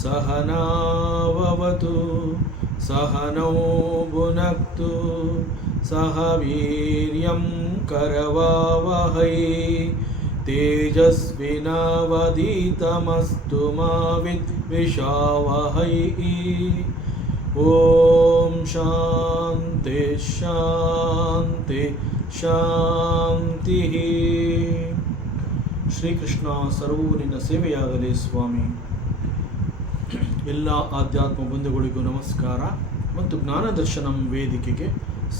सहनावतु सहनौ भुनक्तु सह वीर्यं करवावहै तेजस्विनावधीतमस्तु मा विद्विषावहै। ओम शांति शांति शांति। ಶ್ರೀಕೃಷ್ಣ ಸರ್ವೂ ನಿನ್ನ ಸೇವೆಯಾಗಲಿ ಸ್ವಾಮಿ. ಎಲ್ಲ ಆಧ್ಯಾತ್ಮ ಬಂಧುಗಳಿಗೂ ನಮಸ್ಕಾರ ಮತ್ತು ಜ್ಞಾನದರ್ಶನಂ ವೇದಿಕೆಗೆ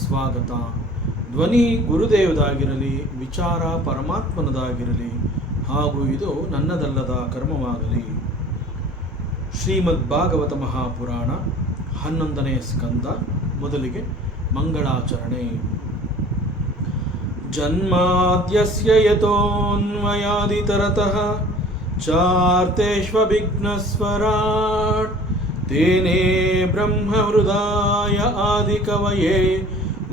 ಸ್ವಾಗತ. ಧ್ವನಿ ಗುರುದೇವದಾಗಿರಲಿ, ವಿಚಾರ ಪರಮಾತ್ಮನದಾಗಿರಲಿ, ಹಾಗೂ ಇದು ನನ್ನದಲ್ಲದ ಕರ್ಮವಾಗಲಿ. ಶ್ರೀಮದ್ ಭಾಗವತ ಮಹಾಪುರಾಣ 11ನೇ ಸ್ಕಂದ. ಮೊದಲಿಗೆ ಮಂಗಳಾಚರಣೆ. ಜನ್ಮಾದ್ಯಸ್ಯ ಯತೋನ್ವಯಾದಿತರತಃ ಚಾರ್ತೇಷ್ವವಿಘ್ನಸ್ವರಾಟ್ ತೇನೇ ಬ್ರಹ್ಮಹೃದಾಯ ಆದಿಕವಯೇ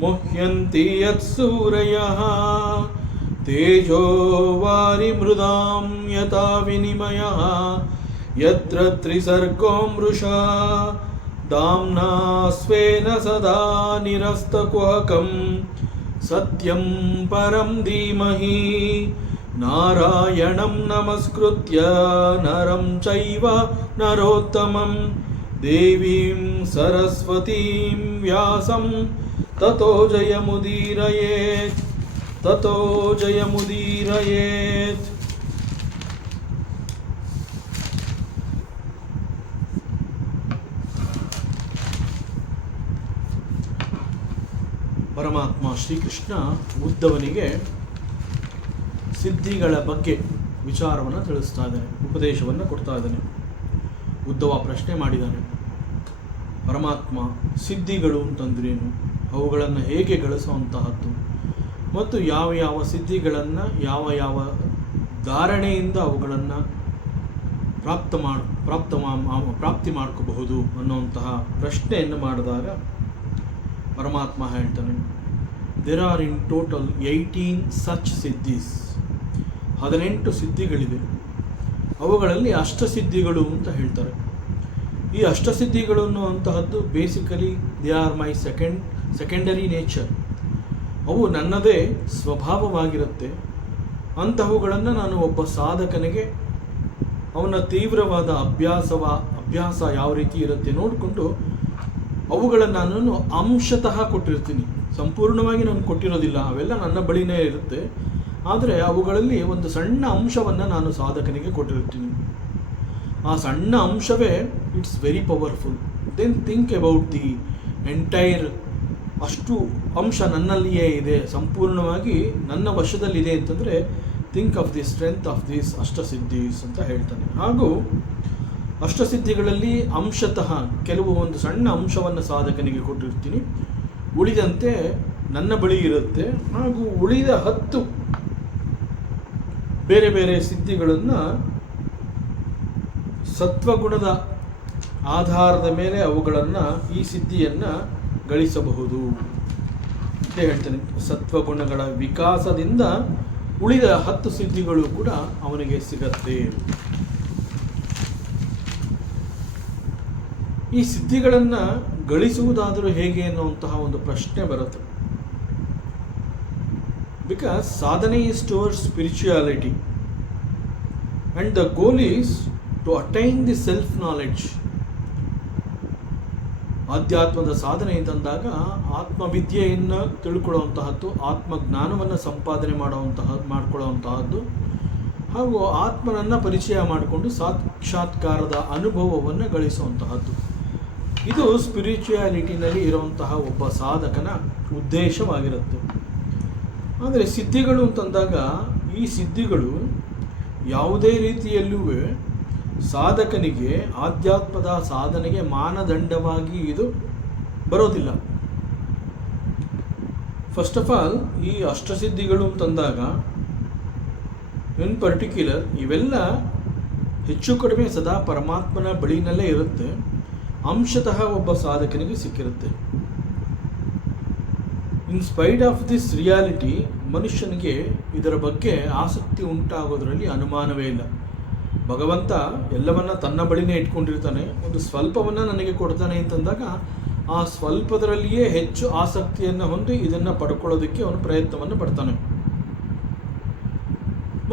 ಮುಹ್ಯಂತಿ ಯತ್ಸೂರಯಃ ತೇಜೋ ವಾರಿಮೃದಾಂ ಯಥಾ ವಿನಿಮಯಃ ಯತ್ರ ತ್ರಿಸರ್ಗೋ ಮೃಷಾ ದಾಮ್ನಾ ಸ್ವೇನ ಸದಾ ನಿರಸ್ತಕುಹಕಂ ಸತ್ಯಂ ಪರಂ ಧೀಮಹಿ ನಾರಾಯಣಂ ನಮಸ್ಕೃತ್ಯ ನರಂ ಚೈವ ನರೋತ್ತಮಂ ದೇವೀಂ ಸರಸ್ವತೀಂ ವ್ಯಾಸಂ ತತೋ ಜಯಮುದೀರಯೇತ್ ತತೋ ಜಯಮುದೀರಯೇತ್. ಪರಮಾತ್ಮ ಶ್ರೀಕೃಷ್ಣ ಉದ್ಧವನಿಗೆ ಸಿದ್ಧಿಗಳ ಬಗ್ಗೆ ವಿಚಾರವನ್ನು ತಿಳಿಸ್ತಾ ಇದ್ದಾನೆ, ಉಪದೇಶವನ್ನು ಕೊಡ್ತಾ ಇದ್ದಾನೆ. ಉದ್ಧವ ಪ್ರಶ್ನೆ ಮಾಡಿದ್ದಾನೆ, ಪರಮಾತ್ಮ ಸಿದ್ಧಿಗಳು ಅಂತಂದ್ರೇನು, ಅವುಗಳನ್ನು ಹೇಗೆ ಗಳಿಸುವಂತಹದ್ದು, ಮತ್ತು ಯಾವ ಯಾವ ಸಿದ್ಧಿಗಳನ್ನು ಯಾವ ಯಾವ ಧಾರಣೆಯಿಂದ ಅವುಗಳನ್ನು ಪ್ರಾಪ್ತಿ ಮಾಡ್ಕೋಬಹುದು ಅನ್ನುವಂತಹ ಪ್ರಶ್ನೆಯನ್ನು ಮಾಡಿದಾಗ ಪರಮಾತ್ಮ ಹೇಳ್ತಾನೆ, there are in total 18 such siddhis. 18 ಸಿದ್ಧಿಗಳಿವೆ. ಅವುಗಳಲ್ಲಿ ಅಷ್ಟಸಿದ್ಧಿಗಳು ಅಂತ ಹೇಳ್ತಾರೆ. ಈ ಅಷ್ಟಸಿದ್ಧಿಗಳು ಅನ್ನುವಂತಹದ್ದು basically they are my secondary nature. ಅವು ನನ್ನದೇ ಸ್ವಭಾವವಾಗಿರುತ್ತೆ. ಅಂತಹವುಗಳನ್ನು ನಾನು ಒಬ್ಬ ಸಾಧಕನಿಗೆ ಅವನ ತೀವ್ರವಾದ ಅಭ್ಯಾಸ ಯಾವ ರೀತಿ ಇರುತ್ತೆ ನೋಡಿಕೊಂಡು ಅವುಗಳನ್ನು ನಾನು ಅಂಶತಃ ಕೊಟ್ಟಿರ್ತೀನಿ. ಸಂಪೂರ್ಣವಾಗಿ ನಾನು ಕೊಟ್ಟಿರೋದಿಲ್ಲ, ಅವೆಲ್ಲ ನನ್ನ ಬಳಿನೇ ಇರುತ್ತೆ. ಆದರೆ ಅವುಗಳಲ್ಲಿ ಒಂದು ಸಣ್ಣ ಅಂಶವನ್ನು ನಾನು ಸಾಧಕನಿಗೆ ಕೊಟ್ಟಿರ್ತೀನಿ. ಆ ಸಣ್ಣ ಅಂಶವೇ it's very powerful. Then think about the entire. ಅಷ್ಟು ಅಂಶ ನನ್ನಲ್ಲಿಯೇ ಇದೆ, ಸಂಪೂರ್ಣವಾಗಿ ನನ್ನ ವಶದಲ್ಲಿದೆ ಅಂತಂದರೆ think of the strength of this ashtasiddhis ಅಂತ ಹೇಳ್ತಾನೆ. ಹಾಗೂ ಅಷ್ಟಸಿದ್ಧಿಗಳಲ್ಲಿ ಅಂಶತಃ ಕೆಲವು ಒಂದು ಸಣ್ಣ ಅಂಶವನ್ನು ಸಾಧಕನಿಗೆ ಕೊಟ್ಟಿರ್ತೀನಿ, ಉಳಿದಂತೆ ನನ್ನ ಬಳಿ ಇರುತ್ತೆ. ಹಾಗೂ ಉಳಿದ 10 ಬೇರೆ ಬೇರೆ ಸಿದ್ಧಿಗಳನ್ನು ಸತ್ವಗುಣದ ಆಧಾರದ ಮೇಲೆ ಅವುಗಳನ್ನು ಈ ಸಿದ್ಧಿಯನ್ನು ಗಳಿಸಬಹುದು ಅಂತ ಹೇಳ್ತಾನೆ. ಸತ್ವಗುಣಗಳ ವಿಕಾಸದಿಂದ ಉಳಿದ 10 ಸಿದ್ಧಿಗಳು ಕೂಡ ಅವನಿಗೆ ಸಿಗತ್ತೆ. ಈ ಸಿದ್ಧಿಗಳನ್ನು ಗಳಿಸುವುದಾದರೂ ಹೇಗೆ ಅನ್ನುವಂತಹ ಒಂದು ಪ್ರಶ್ನೆ ಬರುತ್ತೆ. ಬಿಕಾಸ್ ಸಾಧನೆ is towards spirituality and the goal is to attain the self knowledge. ಆಧ್ಯಾತ್ಮದ ಸಾಧನೆ ತಂದಾಗ ಆತ್ಮವಿದ್ಯೆಯನ್ನು ತಿಳ್ಕೊಳ್ಳುವಂತಹದ್ದು, ಆತ್ಮಜ್ಞಾನವನ್ನು ಸಂಪಾದನೆ ಮಾಡಿಕೊಳ್ಳುವಂತಹದ್ದು, ಹಾಗೂ ಆತ್ಮನನ್ನು ಪರಿಚಯ ಮಾಡಿಕೊಂಡು ಸಾಕ್ಷಾತ್ಕಾರದ ಅನುಭವವನ್ನು ಗಳಿಸುವಂತಹದ್ದು. ಇದು ಸ್ಪಿರಿಚುಯಾಲಿಟಿನಲ್ಲಿ ಇರುವಂತಹ ಒಬ್ಬ ಸಾಧಕನ ಉದ್ದೇಶವಾಗಿರುತ್ತೆ. ಆದರೆ ಸಿದ್ಧಿಗಳು ಅಂತಂದಾಗ ಈ ಸಿದ್ಧಿಗಳು ಯಾವುದೇ ರೀತಿಯಲ್ಲೂ ಸಾಧಕನಿಗೆ ಆಧ್ಯಾತ್ಮದ ಸಾಧನೆಗೆ ಮಾನದಂಡವಾಗಿ ಇದು ಬರೋದಿಲ್ಲ. ಫಸ್ಟ್ ಆಫ್ ಆಲ್ ಈ ಅಷ್ಟಸಿದ್ಧಿಗಳು ಅಂತಂದಾಗ ಇನ್ ಪರ್ಟಿಕ್ಯುಲರ್ ಇವೆಲ್ಲ ಹೆಚ್ಚು ಕಡಿಮೆ ಸದಾ ಪರಮಾತ್ಮನ ಬಳಿನಲ್ಲೇ ಇರುತ್ತೆ, ಅಂಶತಃ ಒಬ್ಬ ಸಾಧಕನಿಗೆ ಸಿಕ್ಕಿರುತ್ತೆ. In spite of this reality ಮನುಷ್ಯನಿಗೆ ಇದರ ಬಗ್ಗೆ ಆಸಕ್ತಿ ಉಂಟಾಗೋದ್ರಲ್ಲಿ ಅನುಮಾನವೇ ಇಲ್ಲ. ಭಗವಂತ ಎಲ್ಲವನ್ನ ತನ್ನ ಬಳಿನೇ ಇಟ್ಕೊಂಡಿರ್ತಾನೆ, ಒಂದು ಸ್ವಲ್ಪವನ್ನು ನನಗೆ ಕೊಡ್ತಾನೆ ಅಂತಂದಾಗ ಆ ಸ್ವಲ್ಪದರಲ್ಲಿಯೇ ಹೆಚ್ಚು ಆಸಕ್ತಿಯನ್ನು ಹೊಂದಿ ಇದನ್ನು ಪಡ್ಕೊಳ್ಳೋದಕ್ಕೆ ಅವನು ಪ್ರಯತ್ನವನ್ನು ಪಡ್ತಾನೆ.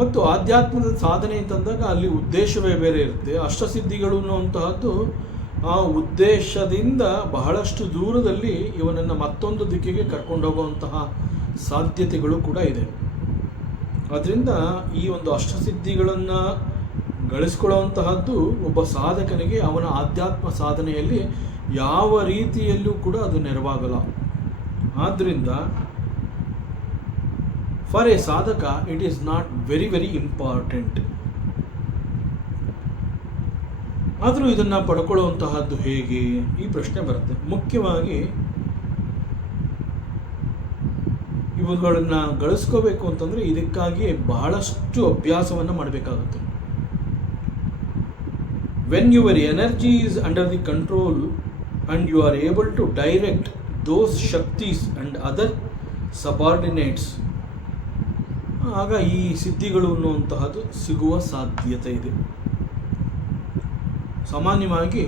ಮತ್ತು ಆಧ್ಯಾತ್ಮದ ಸಾಧನೆ ಅಂತಂದಾಗ ಅಲ್ಲಿ ಉದ್ದೇಶವೇ ಬೇರೆ ಇರುತ್ತೆ. ಅಷ್ಟಸಿದ್ಧಿಗಳು ಅನ್ನುವಂತಹದ್ದು ಆ ಉದ್ದೇಶದಿಂದ ಬಹಳಷ್ಟು ದೂರದಲ್ಲಿ ಇವನನ್ನು ಮತ್ತೊಂದು ದಿಕ್ಕಿಗೆ ಕರ್ಕೊಂಡು ಹೋಗುವಂತಹ ಸಾಧ್ಯತೆಗಳು ಕೂಡ ಇದೆ. ಅದರಿಂದ ಈ ಒಂದು ಅಷ್ಟಸಿದ್ಧಿಗಳನ್ನು ಗಳಿಸ್ಕೊಳ್ಳುವಂತಹದ್ದು ಒಬ್ಬ ಸಾಧಕನಿಗೆ ಅವನ ಆಧ್ಯಾತ್ಮ ಸಾಧನೆಯಲ್ಲಿ ಯಾವ ರೀತಿಯಲ್ಲೂ ಕೂಡ ಅದು ನೆರವಾಗಲ್ಲ. ಆದ್ದರಿಂದ ಫಾರ್ ಎ ಸಾಧಕ it is not very very important. ಆದರೂ ಇದನ್ನು ಪಡ್ಕೊಳ್ಳುವಂತಹದ್ದು ಹೇಗೆ, ಈ ಪ್ರಶ್ನೆ ಬರುತ್ತೆ. ಮುಖ್ಯವಾಗಿ ಇವುಗಳನ್ನು ಗಳಿಸ್ಕೋಬೇಕು ಅಂತಂದರೆ ಇದಕ್ಕಾಗಿ ಬಹಳಷ್ಟು ಅಭ್ಯಾಸವನ್ನು ಮಾಡಬೇಕಾಗುತ್ತೆ. When your energy is under the control and you are able to direct those shaktis and other subordinates, ಆಗ ಈ ಸಿದ್ಧಿಗಳು ಅನ್ನುವಂತಹದ್ದು ಸಿಗುವ ಸಾಧ್ಯತೆ ಇದೆ. ಸಾಮಾನ್ಯವಾಗಿ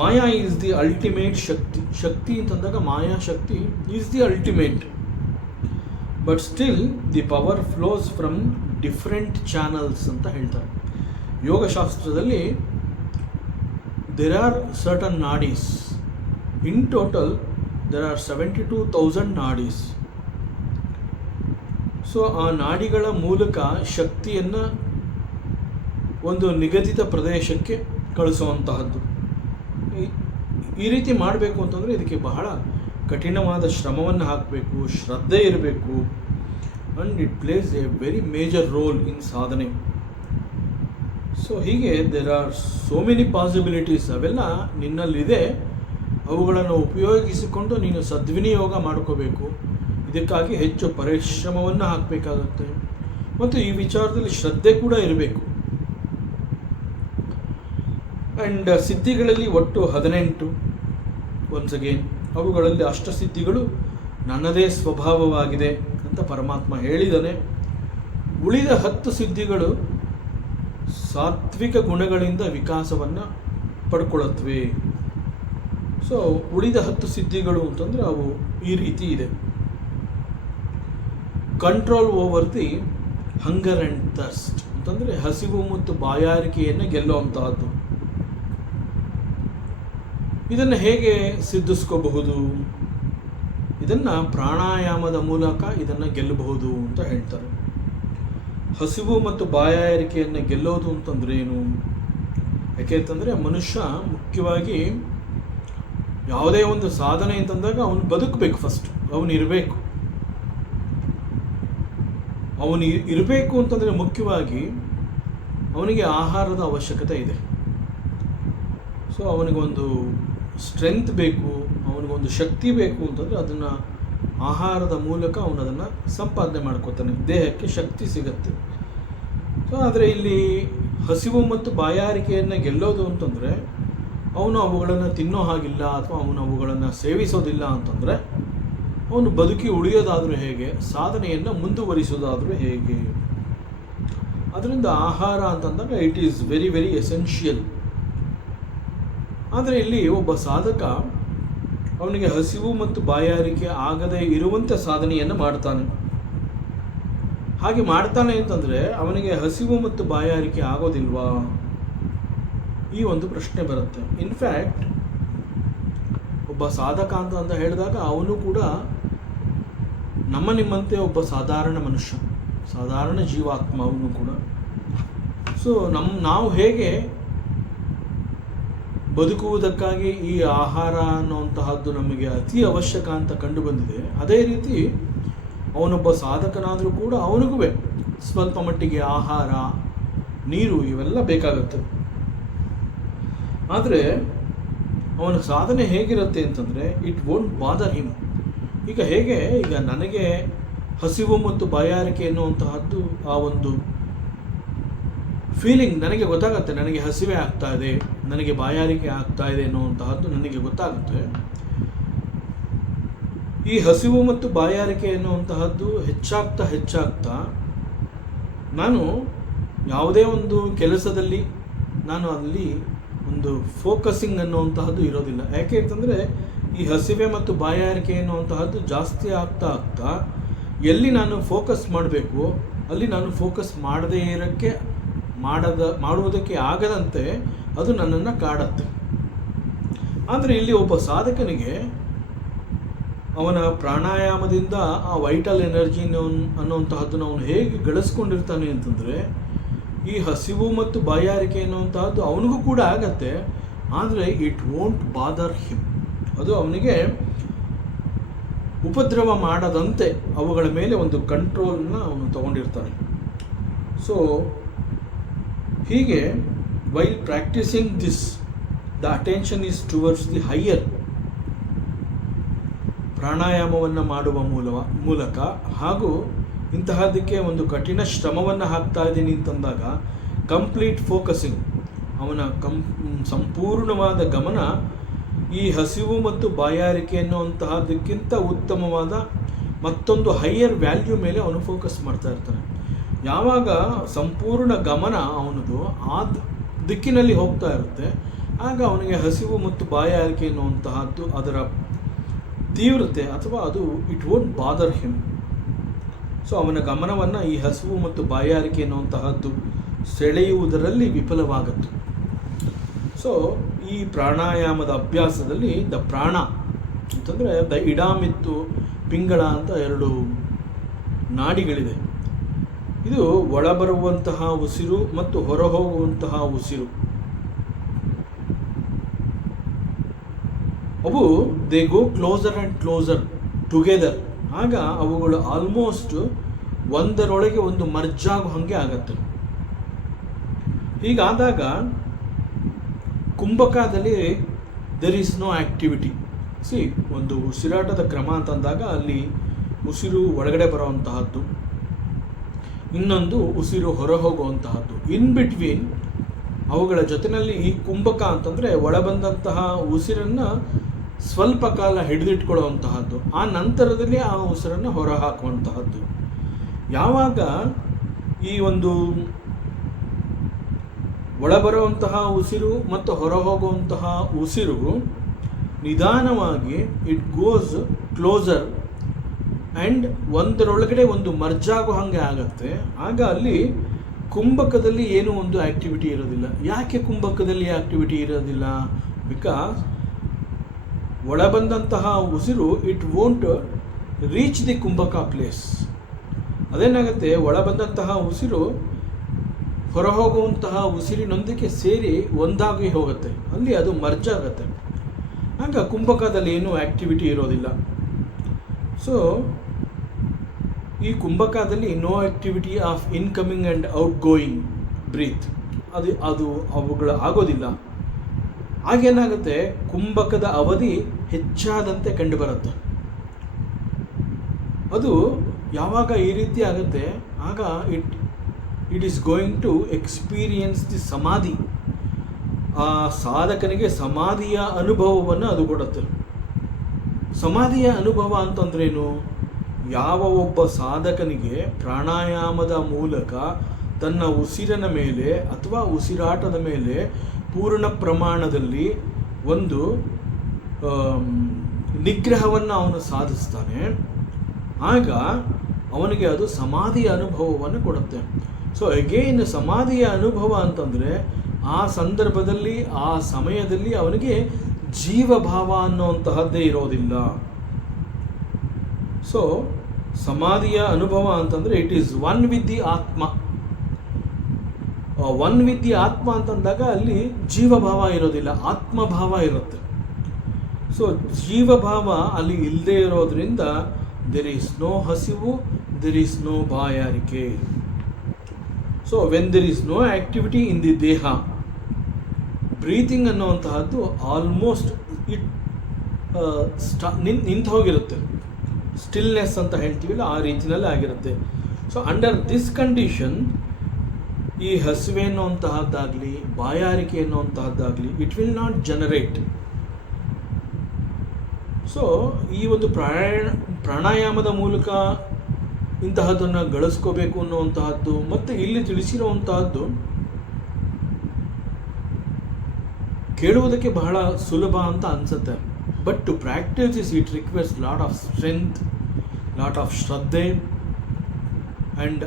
ಮಾಯಾ ಈಸ್ ದಿ ಅಲ್ಟಿಮೇಟ್ ಶಕ್ತಿ. ಶಕ್ತಿ ಅಂತಂದಾಗ ಮಾಯಾ ಶಕ್ತಿ is the ultimate, but still the power flows from different channels ಅಂತ ಹೇಳ್ತಾರೆ. ಯೋಗಶಾಸ್ತ್ರದಲ್ಲಿ there are certain nadis. In total there are 72,000 nadis. So ಆ ನಾಡಿಗಳ ಮೂಲಕ ಶಕ್ತಿಯನ್ನು ಒಂದು ನಿಗದಿತ ಪ್ರದೇಶಕ್ಕೆ ಕಳಿಸುವಂತಹದ್ದು. ಈ ರೀತಿ ಮಾಡಬೇಕು ಅಂತಂದರೆ ಇದಕ್ಕೆ ಬಹಳ ಕಠಿಣವಾದ ಶ್ರಮವನ್ನು ಹಾಕಬೇಕು, ಶ್ರದ್ಧೆ ಇರಬೇಕು, and it plays a very major role in ಸಾಧನೆ. ಸೊ ಹೀಗೆ there are so many possibilities. ಅವೆಲ್ಲ ನಿನ್ನಲ್ಲಿದೆ, ಅವುಗಳನ್ನು ಉಪಯೋಗಿಸಿಕೊಂಡು ನೀನು ಸದ್ವಿನಿಯೋಗ ಮಾಡ್ಕೋಬೇಕು. ಇದಕ್ಕಾಗಿ ಹೆಚ್ಚು ಪರಿಶ್ರಮವನ್ನು ಹಾಕಬೇಕಾಗುತ್ತೆ ಮತ್ತು ಈ ವಿಚಾರದಲ್ಲಿ ಶ್ರದ್ಧೆ ಕೂಡ ಇರಬೇಕು. ಆ್ಯಂಡ್ ಸಿದ್ಧಿಗಳಲ್ಲಿ ಒಟ್ಟು 18. ಒನ್ಸ್ ಅಗೇನ್ ಅವುಗಳಲ್ಲಿ ಅಷ್ಟಸಿದ್ಧಿಗಳು ನನ್ನದೇ ಸ್ವಭಾವವಾಗಿದೆ ಅಂತ ಪರಮಾತ್ಮ ಹೇಳಿದ್ದಾನೆ. ಉಳಿದ 10 ಸಿದ್ಧಿಗಳು ಸಾತ್ವಿಕ ಗುಣಗಳಿಂದ ವಿಕಾಸವನ್ನು ಪಡ್ಕೊಳ್ಳುತ್ತವೆ. ಸೊ ಉಳಿದ 10 ಸಿದ್ಧಿಗಳು ಅಂತಂದರೆ ಅವು ಈ ರೀತಿ ಇದೆ. Control over the hunger and thirst ಅಂತಂದರೆ ಹಸಿವು ಮತ್ತು ಬಾಯಾರಿಕೆಯನ್ನು ಗೆಲ್ಲುವಂತಹದ್ದು. ಇದನ್ನು ಹೇಗೆ ಸಿದ್ಧಿಸ್ಕೋಬಹುದು? ಇದನ್ನು ಪ್ರಾಣಾಯಾಮದ ಮೂಲಕ ಇದನ್ನು ಗೆಲ್ಲಬಹುದು ಅಂತ ಹೇಳ್ತಾರೆ. ಹಸಿವು ಮತ್ತು ಬಾಯಾರಿಕೆಯನ್ನು ಗೆಲ್ಲೋದು ಅಂತಂದ್ರೆ ಏನು? ಯಾಕೆಂತಂದರೆ ಮನುಷ್ಯ ಮುಖ್ಯವಾಗಿ ಯಾವುದೇ ಒಂದು ಸಾಧನೆ ಅಂತಂದಾಗ ಅವನು ಬದುಕಬೇಕು. ಫಸ್ಟ್ ಅವನು ಇರಬೇಕು. ಅವನು ಇರಬೇಕು ಅಂತಂದರೆ ಮುಖ್ಯವಾಗಿ ಅವನಿಗೆ ಆಹಾರದ ಅವಶ್ಯಕತೆ ಇದೆ. ಸೊ ಅವನಿಗೊಂದು ಸ್ಟ್ರೆಂತ್ ಬೇಕು, ಅವನಿಗೊಂದು ಶಕ್ತಿ ಬೇಕು ಅಂತಂದರೆ ಅದನ್ನು ಆಹಾರದ ಮೂಲಕ ಅವನು ಅದನ್ನು ಸಂಪಾದನೆ ಮಾಡ್ಕೋತಾನೆ, ದೇಹಕ್ಕೆ ಶಕ್ತಿ ಸಿಗತ್ತೆ. ಸೊ ಆದರೆ ಇಲ್ಲಿ ಹಸಿವು ಮತ್ತು ಬಾಯಾರಿಕೆಯನ್ನು ಗೆಲ್ಲೋದು ಅಂತಂದರೆ ಅವನು ಅವುಗಳನ್ನು ತಿನ್ನೋ ಹಾಗಿಲ್ಲ ಅಥವಾ ಅವನು ಅವುಗಳನ್ನು ಸೇವಿಸೋದಿಲ್ಲ ಅಂತಂದರೆ ಅವನು ಬದುಕಿ ಉಳಿಯೋದಾದರೂ ಹೇಗೆ, ಸಾಧನೆಯನ್ನು ಮುಂದುವರಿಸೋದಾದರೂ ಹೇಗೆ? ಅದರಿಂದ ಆಹಾರ ಅಂತಂದಾಗ it is very very essential. ಆದರೆ ಇಲ್ಲಿ ಒಬ್ಬ ಸಾಧಕ ಅವನಿಗೆ ಹಸಿವು ಮತ್ತು ಬಾಯಾರಿಕೆ ಆಗದೇ ಇರುವಂತೆ ಸಾಧನೆಯನ್ನು ಮಾಡ್ತಾನೆ. ಹಾಗೆ ಮಾಡ್ತಾನೆ ಅಂತಂದರೆ ಅವನಿಗೆ ಹಸಿವು ಮತ್ತು ಬಾಯಾರಿಕೆ ಆಗೋದಿಲ್ವಾ? ಈ ಒಂದು ಪ್ರಶ್ನೆ ಬರುತ್ತೆ. ಇನ್ಫ್ಯಾಕ್ಟ್ ಒಬ್ಬ ಸಾಧಕ ಅಂತ ಹೇಳಿದಾಗ ಅವನು ಕೂಡ ನಿಮ್ಮಂತೆ ಒಬ್ಬ ಸಾಧಾರಣ ಮನುಷ್ಯ, ಸಾಧಾರಣ ಜೀವಾತ್ಮ ಅವನು ಕೂಡ. ಸೊ ನಾವು ಹೇಗೆ ಬದುಕುವುದಕ್ಕಾಗಿ ಈ ಆಹಾರ ಅನ್ನುವಂತಹದ್ದು ನಮಗೆ ಅತಿ ಅವಶ್ಯಕ ಅಂತ ಕಂಡು ಬಂದಿದೆ. ಅದೇ ರೀತಿ ಅವನೊಬ್ಬ ಸಾಧಕನಾದರೂ ಕೂಡ ಅವನಿಗೂ ಸ್ವಲ್ಪ ಮಟ್ಟಿಗೆ ಆಹಾರ, ನೀರು ಇವೆಲ್ಲ ಬೇಕಾಗುತ್ತೆ. ಆದರೆ ಅವನ ಸಾಧನೆ ಹೇಗಿರುತ್ತೆ ಅಂತಂದರೆ ಇಟ್ ವೋಂಟ್ ಬಾದರ್ ಹಿಮ್. ಈಗ ನನಗೆ ಹಸಿವು ಮತ್ತು ಬಾಯಾರಿಕೆ ಎನ್ನುವಂತಹದ್ದು ಆ ಒಂದು ಫೀಲಿಂಗ್ ನನಗೆ ಗೊತ್ತಾಗುತ್ತೆ. ನನಗೆ ಹಸಿವೆ ಆಗ್ತಾ ಇದೆ, ನನಗೆ ಬಾಯಾರಿಕೆ ಆಗ್ತಾ ಇದೆ ಎನ್ನುವಂತಹದ್ದು ನನಗೆ ಗೊತ್ತಾಗುತ್ತೆ. ಈ ಹಸಿವು ಮತ್ತು ಬಾಯಾರಿಕೆ ಎನ್ನುವಂತಹದ್ದು ಹೆಚ್ಚಾಗ್ತಾ ನಾನು ಯಾವುದೇ ಒಂದು ಕೆಲಸದಲ್ಲಿ ನಾನು ಅಲ್ಲಿ ಒಂದು ಫೋಕಸಿಂಗ್ ಅನ್ನುವಂತಹದ್ದು ಇರೋದಿಲ್ಲ. ಯಾಕೆ ಅಂತಂದರೆ ಈ ಹಸಿವೆ ಮತ್ತು ಬಾಯಾರಿಕೆ ಎನ್ನುವಂತಹದ್ದು ಜಾಸ್ತಿ ಆಗ್ತಾ ಎಲ್ಲಿ ನಾನು ಫೋಕಸ್ ಮಾಡಬೇಕು ಅಲ್ಲಿ ನಾನು ಫೋಕಸ್ ಮಾಡುವುದಕ್ಕೆ ಆಗದಂತೆ ಅದು ನನ್ನನ್ನು ಕಾಡುತ್ತೆ. ಆದರೆ ಇಲ್ಲಿ ಒಬ್ಬ ಸಾಧಕನಿಗೆ ಅವನ ಪ್ರಾಣಾಯಾಮದಿಂದ ಆ ವೈಟಲ್ ಎನರ್ಜಿ ಅನ್ನುವಂತಹದ್ದನ್ನು ಅವನು ಹೇಗೆ ಗಳಿಸ್ಕೊಂಡಿರ್ತಾನೆ ಅಂತಂದರೆ ಈ ಹಸಿವು ಮತ್ತು ಬಾಯಾರಿಕೆ ಎನ್ನುವಂತಹದ್ದು ಅವನಿಗೂ ಕೂಡ ಆಗತ್ತೆ. ಆದರೆ ಇಟ್ ವೋಂಟ್ ಬಾದರ್ ಹಿಮ್. ಅದು ಅವನಿಗೆ ಉಪದ್ರವ ಮಾಡದಂತೆ ಅವುಗಳ ಮೇಲೆ ಒಂದು ಕಂಟ್ರೋಲ್ನ ಅವನು ತಗೊಂಡಿರ್ತಾನೆ. ಸೊ ಹೀಗೆ while practising this the attention is towards the higher. ಪ್ರಾಣಾಯಾಮವನ್ನು ಮಾಡುವ ಮೂಲಕ ಹಾಗೂ ಇಂತಹದಕ್ಕೆ ಒಂದು ಕಠಿಣ ಶ್ರಮವನ್ನು ಹಾಕ್ತಾ ಇದ್ದೀನಿ ಅಂತಂದಾಗ ಕಂಪ್ಲೀಟ್ ಫೋಕಸಿಂಗ್, ಅವನ ಸಂಪೂರ್ಣವಾದ ಗಮನ ಈ ಹಸಿವು ಮತ್ತು ಬಾಯಾರಿಕೆ ಅನ್ನುವಂತಹದಕ್ಕಿಂತ ಉತ್ತಮವಾದ ಮತ್ತೊಂದು ಹೈಯರ್ ವ್ಯಾಲ್ಯೂ ಮೇಲೆ ಅವನು ಫೋಕಸ್ ಮಾಡ್ತಾ ಇರ್ತಾನೆ. ಯಾವಾಗ ಸಂಪೂರ್ಣ ಗಮನ ಅವನದು ಆ ದಿಕ್ಕಿನಲ್ಲಿ ಹೋಗ್ತಾ ಇರುತ್ತೆ ಆಗ ಅವನಿಗೆ ಹಸಿವು ಮತ್ತು ಬಾಯಾರಿಕೆ ಎನ್ನುವಂತಹದ್ದು ಅದರ ತೀವ್ರತೆ ಅಥವಾ ಅದು it won't bother him. So ಅವನ ಗಮನವನ್ನು ಈ ಹಸಿವು ಮತ್ತು ಬಾಯಾರಿಕೆ ಎನ್ನುವಂತಹದ್ದು ಸೆಳೆಯುವುದರಲ್ಲಿ ವಿಫಲವಾಗುತ್ತೆ. ಸೊ ಈ ಪ್ರಾಣಾಯಾಮದ ಅಭ್ಯಾಸದಲ್ಲಿ ದ ಪ್ರಾಣ ಅಂತಂದರೆ ದ ಇಡ ಮತ್ತು ಪಿಂಗಳ ಅಂತ ಎರಡು ನಾಡಿಗಳಿದೆ. ಇದು ಒಳಬರುವಂತಹ ಉಸಿರು ಮತ್ತು ಹೊರಹೋಗುವಂತಹ ಉಸಿರು. ಅವು they go closer and closer together. ಆಗ ಅವುಗಳು ಆಲ್ಮೋಸ್ಟ್ ಒಂದರೊಳಗೆ ಒಂದು ಮರ್ಜ್ ಆಗೋ ಹಾಗೆ ಆಗತ್ತೆ. ಹೀಗಾದಾಗ ಕುಂಭಕದಲ್ಲಿ ದೆರ್ ಈಸ್ ನೋ ಆ್ಯಕ್ಟಿವಿಟಿ. ಒಂದು ಉಸಿರಾಟದ ಕ್ರಮ ಅಂತಂದಾಗ ಅಲ್ಲಿ ಉಸಿರು ಒಳಗಡೆ ಬರುವಂತಹದ್ದು, ಇನ್ನೊಂದು ಉಸಿರು ಹೊರಹೋಗುವಂತಹದ್ದು. ಇನ್ ಬಿಟ್ವೀನ್ ಅವುಗಳ ಜೊತೆಯಲ್ಲಿ ಈ ಕುಂಭಕ ಅಂತಂದರೆ ಒಳಬಂದಂತಹ ಉಸಿರನ್ನು ಸ್ವಲ್ಪ ಕಾಲ ಹಿಡಿದಿಟ್ಕೊಳ್ಳುವಂತಹದ್ದು, ಆ ನಂತರದಲ್ಲಿ ಆ ಉಸಿರನ್ನು ಹೊರಹಾಕುವಂತಹದ್ದು. ಯಾವಾಗ ಈ ಒಂದು ಒಳಬರುವಂತಹ ಉಸಿರು ಮತ್ತು ಹೊರಹೋಗುವಂತಹ ಉಸಿರು ನಿಧಾನವಾಗಿ ಇಟ್ ಗೋಸ್ ಕ್ಲೋಸರ್ ಆ್ಯಂಡ್ ಒಂದರೊಳಗಡೆ ಒಂದು ಮರ್ಜ್ ಆಗೋ ಹಾಗೆ ಆಗುತ್ತೆ, ಆಗ ಅಲ್ಲಿ ಕುಂಭಕದಲ್ಲಿ ಏನೂ ಒಂದು ಆ್ಯಕ್ಟಿವಿಟಿ ಇರೋದಿಲ್ಲ. ಯಾಕೆ ಕುಂಭಕದಲ್ಲಿ ಆ್ಯಕ್ಟಿವಿಟಿ ಇರೋದಿಲ್ಲ? ಬಿಕಾಸ್ ಒಳಬಂದಂತಹ ಉಸಿರು ಇಟ್ ವೋಂಟ್ ರೀಚ್ ದಿ ಕುಂಭಕ ಪ್ಲೇಸ್. ಅದೇನಾಗುತ್ತೆ, ಒಳಬಂದಂತಹ ಉಸಿರು ಹೊರಹೋಗುವಂತಹ ಉಸಿರಿನೊಂದಿಗೆ ಸೇರಿ ಒಂದಾಗಿ ಹೋಗುತ್ತೆ, ಅಲ್ಲಿ ಅದು ಮರ್ಜ್ ಆಗುತ್ತೆ. ಆಗ ಕುಂಭಕದಲ್ಲಿ ಏನೂ ಆ್ಯಕ್ಟಿವಿಟಿ ಇರೋದಿಲ್ಲ. ಸೊ ಈ ಕುಂಭಕದಲ್ಲಿ no activity of incoming and outgoing breath ಅದು ಅವುಗಳು ಆಗೋದಿಲ್ಲ. ಆಗೇನಾಗುತ್ತೆ, ಕುಂಭಕದ ಅವಧಿ ಹೆಚ್ಚಾದಂತೆ ಕಂಡುಬರುತ್ತೆ. ಅದು ಯಾವಾಗ ಈ ರೀತಿ ಆಗುತ್ತೆ ಆಗ it is going to experience the samadhi. ಆ ಸಾಧಕನಿಗೆ ಸಮಾಧಿಯ ಅನುಭವವನ್ನು ಅದು ಕೊಡುತ್ತೆ. ಸಮಾಧಿಯ ಅನುಭವ ಅಂತಂದ್ರೇನು? ಯಾವ ಒಬ್ಬ ಸಾಧಕನಿಗೆ ಪ್ರಾಣಾಯಾಮದ ಮೂಲಕ ತನ್ನ ಉಸಿರಿನ ಮೇಲೆ ಅಥವಾ ಉಸಿರಾಟದ ಮೇಲೆ ಪೂರ್ಣ ಪ್ರಮಾಣದಲ್ಲಿ ಒಂದು ನಿಗ್ರಹವನ್ನು ಅವನು ಸಾಧಿಸ್ತಾನೆ, ಆಗ ಅವನಿಗೆ ಅದು ಸಮಾಧಿಯ ಅನುಭವವನ್ನು ಕೊಡುತ್ತೆ. ಸೊ ಅಗೇನ್ ಸಮಾಧಿಯ ಅನುಭವ ಅಂತಂದರೆ ಆ ಸಂದರ್ಭದಲ್ಲಿ ಆ ಸಮಯದಲ್ಲಿ ಅವನಿಗೆ ಜೀವಭಾವ ಅನ್ನುವಂತಹದ್ದೇ ಇರೋದಿಲ್ಲ. ಸೊ ಸಮಾಧಿಯ ಅನುಭವ ಅಂತಂದರೆ it is one with the ಆತ್ಮ. ಒನ್ ವಿತ್ ದಿ ಆತ್ಮ ಅಂತಂದಾಗ ಅಲ್ಲಿ ಜೀವಭಾವ ಇರೋದಿಲ್ಲ, ಆತ್ಮಭಾವ ಇರುತ್ತೆ. ಸೊ ಜೀವಭಾವ ಅಲ್ಲಿ ಇಲ್ಲದೆ ಇರೋದ್ರಿಂದ ದೆರ್ ಈಸ್ ನೋ ಹಸಿವು, ದೆರ್ ಈಸ್ ನೋ ಬಾಯಾರಿಕೆ. So when there is no activity in the ದೇಹ, ಬ್ರೀತಿಂಗ್ ಅನ್ನುವಂತಹದ್ದು ಆಲ್ಮೋಸ್ಟ್ ಇಟ್ ನಿಂತು ಹೋಗಿರುತ್ತೆ. ಸ್ಟಿಲ್ನೆಸ್ ಅಂತ ಹೇಳ್ತೀವಿಲ್ಲ, ಆ ರೀತಿಯಲ್ಲಿ ಆಗಿರುತ್ತೆ. ಸೊ ಅಂಡರ್ ದಿಸ್ ಕಂಡೀಷನ್ ಈ ಹಸಿವೆ ಅನ್ನುವಂತಹದ್ದಾಗಲಿ ಬಾಯಾರಿಕೆ ಅನ್ನುವಂತಹದ್ದಾಗಲಿ it will not generate. So ಈ ಒಂದು ಪ್ರಾಣಾಯಾಮದ ಮೂಲಕ ಇಂತಹದನ್ನು ಗಳಿಸ್ಕೋಬೇಕು ಅನ್ನುವಂತಹದ್ದು ಮತ್ತು ಇಲ್ಲಿ ತಿಳಿಸಿರುವಂತಹದ್ದು ಕೇಳುವುದಕ್ಕೆ ಬಹಳ ಸುಲಭ ಅಂತ ಅನಿಸುತ್ತೆ. But to practice it request lot of strength, lot of ಶ್ರದ್ಧೆ ಆ್ಯಂಡ್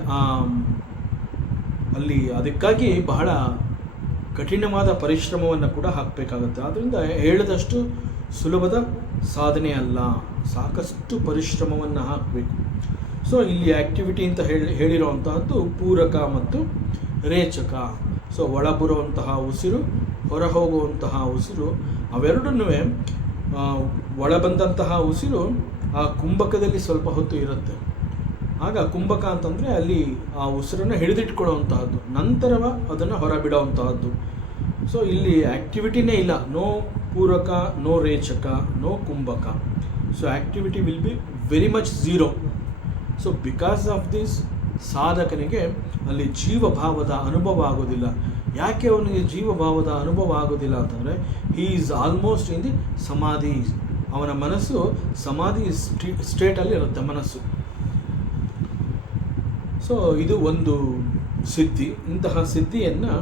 ಅಲ್ಲಿ ಅದಕ್ಕಾಗಿ ಬಹಳ ಕಠಿಣವಾದ ಪರಿಶ್ರಮವನ್ನು ಕೂಡ ಹಾಕಬೇಕಾಗುತ್ತೆ. ಆದ್ದರಿಂದ ಹೇಳಿದಷ್ಟು ಸುಲಭದ ಸಾಧನೆ ಅಲ್ಲ, ಸಾಕಷ್ಟು ಪರಿಶ್ರಮವನ್ನು ಹಾಕಬೇಕು. ಸೊ ಇಲ್ಲಿ ಆ್ಯಕ್ಟಿವಿಟಿ ಅಂತ ಹೇಳಿರುವಂತಹದ್ದು ಪೂರಕ ಮತ್ತು ರೇಚಕ. ಸೊ ಒಳಬರುವಂತಹ ಉಸಿರು, ಹೊರ ಹೋಗುವಂತಹ ಉಸಿರು, ಅವೆರಡನ್ನೂ ಒಳ ಬಂದಂತಹ ಉಸಿರು ಆ ಕುಂಭಕದಲ್ಲಿ ಸ್ವಲ್ಪ ಹೊತ್ತು ಇರುತ್ತೆ. ಆಗ ಕುಂಭಕ ಅಂತಂದರೆ ಅಲ್ಲಿ ಆ ಉಸಿರನ್ನು ಹಿಡಿದಿಟ್ಕೊಳ್ಳುವಂತಹದ್ದು, ನಂತರವ ಅದನ್ನು ಹೊರಬಿಡುವಂತಹದ್ದು. ಸೊ ಇಲ್ಲಿ ಆ್ಯಕ್ಟಿವಿಟಿನೇ ಇಲ್ಲ, ನೋ ಪೂರಕ, ನೋ ರೇಚಕ, ನೋ ಕುಂಭಕ. So activity will be very much zero. So because of this ಸಾಧಕನಿಗೆ ಅಲ್ಲಿ ಜೀವಭಾವದ ಅನುಭವ ಆಗೋದಿಲ್ಲ. ಯಾಕೆ ಅವನಿಗೆ ಜೀವಭಾವದ ಅನುಭವ ಆಗೋದಿಲ್ಲ ಅಂತಂದರೆ he is almost in the ಸಮಾಧಿ. ಅವನ ಮನಸ್ಸು ಸಮಾಧಿ ಸ್ಟೇಟಲ್ಲಿ ಇರುತ್ತೆ ಮನಸ್ಸು. ಸೊ ಇದು ಒಂದು ಸಿದ್ಧಿ. ಇಂತಹ ಸಿದ್ಧಿಯನ್ನು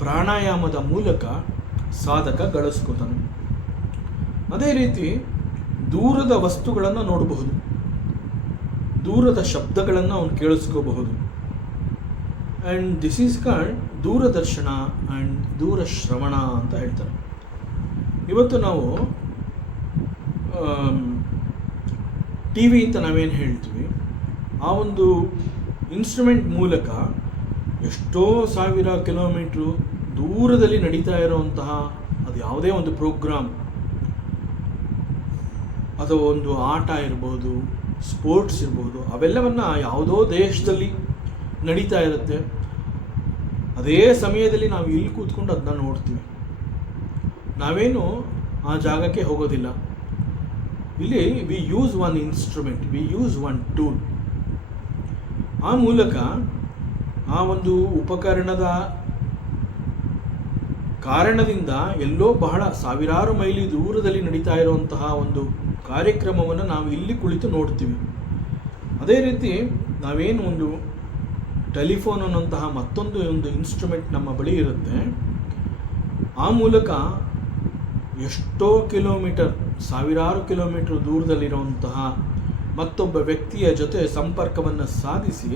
ಪ್ರಾಣಾಯಾಮದ ಮೂಲಕ ಸಾಧಕ ಗಳಿಸ್ಕೊತಾನೆ. ಅದೇ ರೀತಿ ದೂರದ ವಸ್ತುಗಳನ್ನು ನೋಡಬಹುದು, ದೂರದ ಶಬ್ದಗಳನ್ನು ಅವನು ಕೇಳಿಸ್ಕೋಬಹುದು. ಆ್ಯಂಡ್ ದಿಸ್ ಈಸ್ ಕಾಲ್ಡ್ ದೂರದರ್ಶನ ಆ್ಯಂಡ್ ದೂರಶ್ರವಣ ಅಂತ ಹೇಳ್ತಾರೆ. ಇವತ್ತು ನಾವು ಟಿ ವಿ ಅಂತ ನಾವೇನು ಹೇಳ್ತೀವಿ, ಆ ಒಂದು ಇನ್ಸ್ಟ್ರೂಮೆಂಟ್ ಮೂಲಕ ಎಷ್ಟೋ ಸಾವಿರ ಕಿಲೋಮೀಟ್ರು ದೂರದಲ್ಲಿ ನಡೀತಾ ಇರುವಂತಹ ಅದು ಯಾವುದೇ ಒಂದು ಪ್ರೋಗ್ರಾಮ್ ಅಥವಾ ಒಂದು ಆಟ ಇರ್ಬೋದು, ಸ್ಪೋರ್ಟ್ಸ್ ಇರ್ಬೋದು, ಅವೆಲ್ಲವನ್ನು ಯಾವುದೋ ದೇಶದಲ್ಲಿ ನಡೀತಾ ಇರುತ್ತೆ. ಅದೇ ಸಮಯದಲ್ಲಿ ನಾವು ಇಲ್ಲಿ ಕೂತ್ಕೊಂಡು ಅದನ್ನ ನೋಡ್ತೀವಿ. ನಾವೇನು ಆ ಜಾಗಕ್ಕೆ ಹೋಗೋದಿಲ್ಲ. ಇಲ್ಲಿ we use one instrument, we use one tool. ಆ ಮೂಲಕ ಆ ಒಂದು ಉಪಕರಣದ ಕಾರಣದಿಂದ ಎಲ್ಲೋ ಬಹಳ ಸಾವಿರಾರು ಮೈಲಿ ದೂರದಲ್ಲಿ ನಡೀತಾ ಇರುವಂತಹ ಒಂದು ಕಾರ್ಯಕ್ರಮವನ್ನು ನಾವು ಇಲ್ಲಿ ಕುಳಿತು ನೋಡ್ತೀವಿ. ಅದೇ ರೀತಿ ನಾವೇನು ಒಂದು ಟೆಲಿಫೋನ್ ಅನ್ನುವಂತಹ ಮತ್ತೊಂದು ಒಂದು ಇನ್ಸ್ಟ್ರೂಮೆಂಟ್ ನಮ್ಮ ಬಳಿ ಇರುತ್ತೆ. ಆ ಮೂಲಕ ಎಷ್ಟೋ ಕಿಲೋಮೀಟರ್, ಸಾವಿರಾರು ಕಿಲೋಮೀಟರ್ ದೂರದಲ್ಲಿರುವಂತಹ ಮತ್ತೊಬ್ಬ ವ್ಯಕ್ತಿಯ ಜೊತೆ ಸಂಪರ್ಕವನ್ನು ಸಾಧಿಸಿ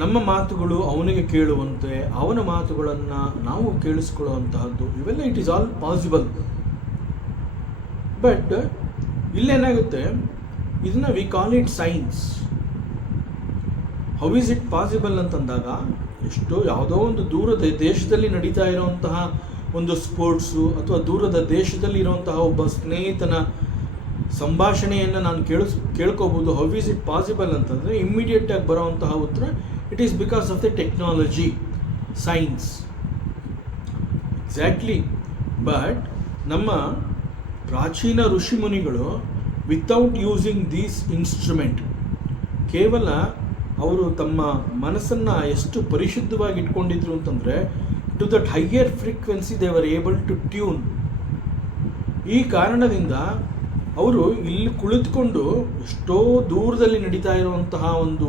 ನಮ್ಮ ಮಾತುಗಳು ಅವನಿಗೆ ಕೇಳುವಂತೆ, ಅವನ ಮಾತುಗಳನ್ನು ನಾವು ಕೇಳಿಸ್ಕೊಳ್ಳುವಂತಹದ್ದು, ಇವೆಲ್ಲ it is all possible. But ಇಲ್ಲೇನಾಗುತ್ತೆ, ಇದನ್ನು we call it science. How is it possible ಅಂತಂದಾಗ, ಎಷ್ಟೋ ಯಾವುದೋ ಒಂದು ದೂರದ ದೇಶದಲ್ಲಿ ನಡೀತಾ ಇರುವಂತಹ ಒಂದು ಸ್ಪೋರ್ಟ್ಸು ಅಥವಾ ದೂರದ ದೇಶದಲ್ಲಿ ಇರುವಂತಹ ಒಬ್ಬ ಸ್ನೇಹಿತನ ಸಂಭಾಷಣೆಯನ್ನು ನಾನು ಕೇಳ್ಕೋಬೋದು. ಹೌ ಈಸ್ ಇಟ್ ಪಾಸಿಬಲ್ ಅಂತಂದರೆ ಇಮ್ಮಿಡಿಯೇಟಾಗಿ ಬರೋವಂತಹ ಉತ್ತರ, it is because of the technology, science. Exactly. But ನಮ್ಮ ಪ್ರಾಚೀನ ಋಷಿಮುನಿಗಳು ವಿತೌಟ್ ಯೂಸಿಂಗ್ ದೀಸ್ ಇನ್ಸ್ಟ್ರೂಮೆಂಟ್, ಕೇವಲ ಅವರು ತಮ್ಮ ಮನಸ್ಸನ್ನು ಎಷ್ಟು ಪರಿಶುದ್ಧವಾಗಿ ಇಟ್ಕೊಂಡಿದ್ರು ಅಂತಂದರೆ to that higher frequency they were able to tune. ಈ ಕಾರಣದಿಂದ ಅವರು ಇಲ್ಲಿ ಕುಳಿತುಕೊಂಡು ಎಷ್ಟೋ ದೂರದಲ್ಲಿ ನಡೀತಾ ಇರುವಂತಹ ಒಂದು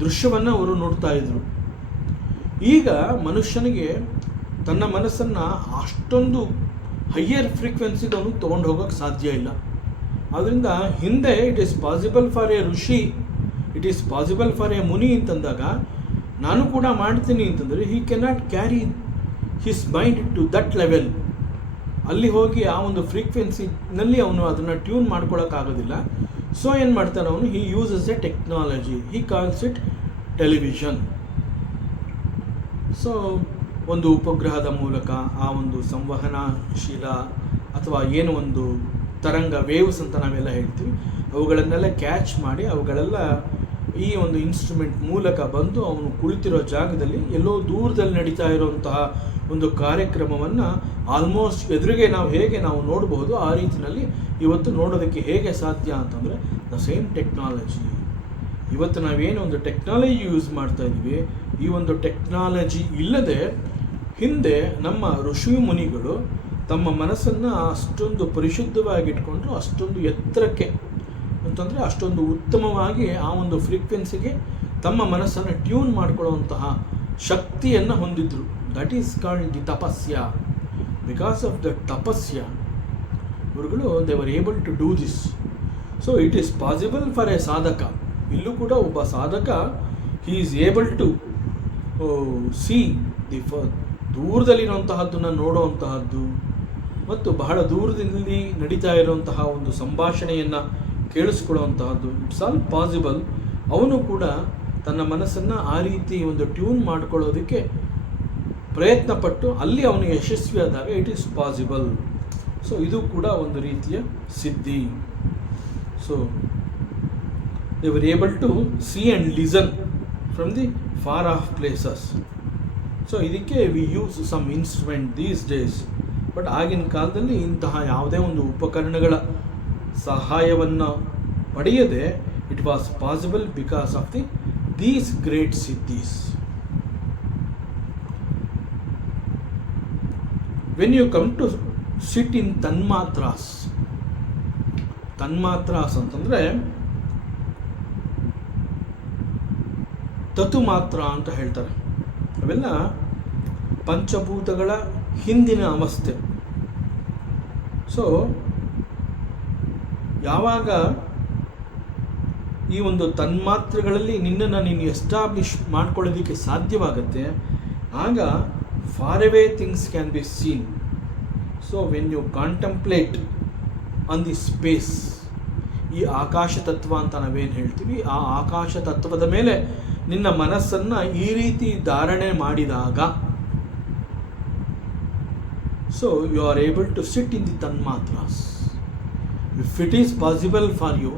ದೃಶ್ಯವನ್ನು ಅವರು ನೋಡ್ತಾ ಇದ್ರು. ಈಗ ಮನುಷ್ಯನಿಗೆ ತನ್ನ ಮನಸ್ಸನ್ನು ಅಷ್ಟೊಂದು ಹೈಯರ್ ಫ್ರೀಕ್ವೆನ್ಸಿಗೆ ಅವನು ತೊಗೊಂಡು ಹೋಗೋಕ್ಕೆ ಸಾಧ್ಯ ಇಲ್ಲ. ಆದ್ದರಿಂದ ಹಿಂದೆ it is possible for a ಋಷಿ, it is possible for a ಮುನಿ ಅಂತಂದಾಗ, ನಾನು ಕೂಡ ಮಾಡ್ತೀನಿ ಅಂತಂದರೆ he cannot carry his mind to that level. ಅಲ್ಲಿ ಹೋಗಿ ಆ ಒಂದು ಫ್ರೀಕ್ವೆನ್ಸಿನಲ್ಲಿ ಅವನು ಅದನ್ನು ಟ್ಯೂನ್ ಮಾಡ್ಕೊಳ್ಳೋಕ್ಕಾಗೋದಿಲ್ಲ. ಸೊ ಏನು ಮಾಡ್ತಾನೆ ಅವನು, ಹಿ uses A technology, he calls it television. So ಒಂದು ಉಪಗ್ರಹದ ಮೂಲಕ ಆ ಒಂದು ಸಂವಹನಶೀಲ ಅಥವಾ ಏನು ಒಂದು ತರಂಗ ವೇವ್ಸ್ ಅಂತ ನಾವೆಲ್ಲ ಹೇಳ್ತೀವಿ, ಅವುಗಳನ್ನೆಲ್ಲ ಕ್ಯಾಚ್ ಮಾಡಿ ಅವುಗಳೆಲ್ಲ ಈ ಒಂದು ಇನ್ಸ್ಟ್ರೂಮೆಂಟ್ ಮೂಲಕ ಬಂದು ಅವನು ಕುಳಿತಿರೋ ಜಾಗದಲ್ಲಿ ಎಲ್ಲೋ ದೂರದಲ್ಲಿ ನಡೀತಾ ಇರುವಂತಹ ಒಂದು ಕಾರ್ಯಕ್ರಮವನ್ನು ಆಲ್ಮೋಸ್ಟ್ ಎದುರಿಗೆ ನಾವು ಹೇಗೆ ನಾವು ನೋಡಬಹುದು ಆ ರೀತಿಯಲ್ಲಿ ಇವತ್ತು ನೋಡೋದಕ್ಕೆ ಹೇಗೆ ಸಾಧ್ಯ ಅಂತಂದರೆ ದ ಸೇಮ್ ಟೆಕ್ನಾಲಜಿ. ಇವತ್ತು ನಾವೇನು ಒಂದು ಟೆಕ್ನಾಲಜಿ ಯೂಸ್ ಮಾಡ್ತಾ ಇದ್ದೀವಿ, ಈ ಒಂದು ಟೆಕ್ನಾಲಜಿ ಇಲ್ಲದೆ ಹಿಂದೆ ನಮ್ಮ ಋಷಿ ಮುನಿಗಳು ತಮ್ಮ ಮನಸ್ಸನ್ನು ಅಷ್ಟೊಂದು ಪರಿಶುದ್ಧವಾಗಿಟ್ಕೊಂಡ್ರು, ಅಷ್ಟೊಂದು ಎತ್ತರಕ್ಕೆ ಅಂತಂದರೆ ಅಷ್ಟೊಂದು ಉತ್ತಮವಾಗಿ ಆ ಒಂದು ಫ್ರೀಕ್ವೆನ್ಸಿಗೆ ತಮ್ಮ ಮನಸ್ಸನ್ನು ಟ್ಯೂನ್ ಮಾಡಿಕೊಳ್ಳುವಂತಹ ಶಕ್ತಿಯನ್ನು ಹೊಂದಿದ್ರು. ದಟ್ ಈಸ್ ಕಾಲ್ಡ್ ದಿ ತಪಸ್ಯ. ಬಿಕಾಸ್ ಆಫ್ ದ ತಪಸ್ಯ ಇವುಗಳು they were able to do this. So it is possible for a ಸಾಧಕ. ಇಲ್ಲೂ ಕೂಡ ಒಬ್ಬ ಸಾಧಕ he is able to see the ದೂರದಲ್ಲಿರುವಂತಹದ್ದನ್ನು ನೋಡುವಂತಹದ್ದು ಮತ್ತು ಬಹಳ ದೂರದಲ್ಲಿ ನಡೀತಾ ಇರುವಂತಹ ಒಂದು ಸಂಭಾಷಣೆಯನ್ನು ಕೇಳಿಸ್ಕೊಳ್ಳುವಂತಹದ್ದು. It's all possible. ಅವನು ಕೂಡ ತನ್ನ ಮನಸ್ಸನ್ನು ಆ ರೀತಿ ಒಂದು ಟ್ಯೂನ್ ಮಾಡ್ಕೊಳ್ಳೋದಕ್ಕೆ ಪ್ರಯತ್ನಪಟ್ಟು ಅಲ್ಲಿ ಅವನು ಯಶಸ್ವಿಯಾದಾಗ ಇಟ್ ಈಸ್ ಪಾಸಿಬಲ್. ಸೊ ಇದು ಕೂಡ ಒಂದು ರೀತಿಯ ಸಿದ್ಧಿ. So they were able to see and listen from the far off places. So ಇದಕ್ಕೆ we use some instrument these days. But ಆಗಿನ ಕಾಲದಲ್ಲಿ ಇಂತಹ ಯಾವುದೇ ಒಂದು ಉಪಕರಣಗಳ ಸಹಾಯವನ್ನು ಪಡೆಯದೆ it was possible because of these great ಸಿದ್ಧೀಸ್. When you come to sit in ತನ್ಮಾತ್ರಾಸ್ ಅಂತಂದರೆ ತತು ಮಾತ್ರ ಅಂತ ಹೇಳ್ತಾರೆ. ಅವೆಲ್ಲ ಪಂಚಭೂತಗಳ ಹಿಂದಿನ ಅವಸ್ಥೆ. ಸೊ ಯಾವಾಗ ಈ ಒಂದು ತನ್ಮಾತ್ರೆಗಳಲ್ಲಿ ನಿನ್ನನ್ನು ನೀನು ಎಸ್ಟಾಬ್ಲಿಷ್ ಮಾಡ್ಕೊಳ್ಳೋದಕ್ಕೆ ಸಾಧ್ಯವಾಗುತ್ತೆ, ಆಗ far away things can be seen. So when you contemplate on the space, ಈ ಆಕಾಶ ತತ್ವ ಅಂತ ನಾವೇನು ಹೇಳ್ತೀವಿ, ಆ ಆಕಾಶ ತತ್ವದ ಮೇಲೆ ನಿನ್ನ ಮನಸ್ಸನ್ನು ಈ ರೀತಿ ಧಾರಣೆ ಮಾಡಿದಾಗ so you are able to sit in the ತನ್ಮಾತ್ರಾಸ್. If it is possible for you,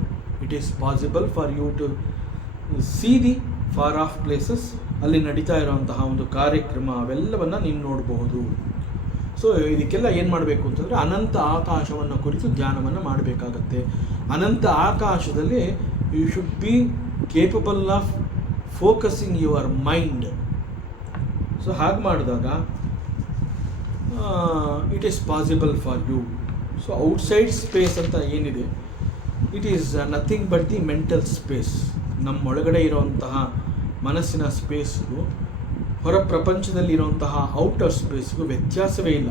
it is possible for you to see the far off places. ಅಲ್ಲಿ ನಡೀತಾ ಇರುವಂತಹ ಒಂದು ಕಾರ್ಯಕ್ರಮ ಅವೆಲ್ಲವನ್ನು ನೀನು ನೋಡಬಹುದು. ಸೊ ಇದಕ್ಕೆಲ್ಲ ಏನು ಮಾಡಬೇಕು ಅಂತಂದರೆ ಅನಂತ ಆಕಾಶವನ್ನು ಕುರಿತು ಧ್ಯಾನವನ್ನು ಮಾಡಬೇಕಾಗತ್ತೆ. ಅನಂತ ಆಕಾಶದಲ್ಲಿ you should be capable of focusing your mind. So ಹಾಗೆ ಮಾಡಿದಾಗ it is possible for you. So outside space ಅಂತ ಏನಿದೆ, it is nothing but the mental space. ನಮ್ಮೊಳಗಡೆ ಇರುವಂತಹ ಮನಸ್ಸಿನ ಸ್ಪೇಸ್ಗೂ ಹೊರ ಪ್ರಪಂಚದಲ್ಲಿರುವಂತಹ ಔಟರ್ ಸ್ಪೇಸ್ಗೂ ವ್ಯತ್ಯಾಸವೇ ಇಲ್ಲ.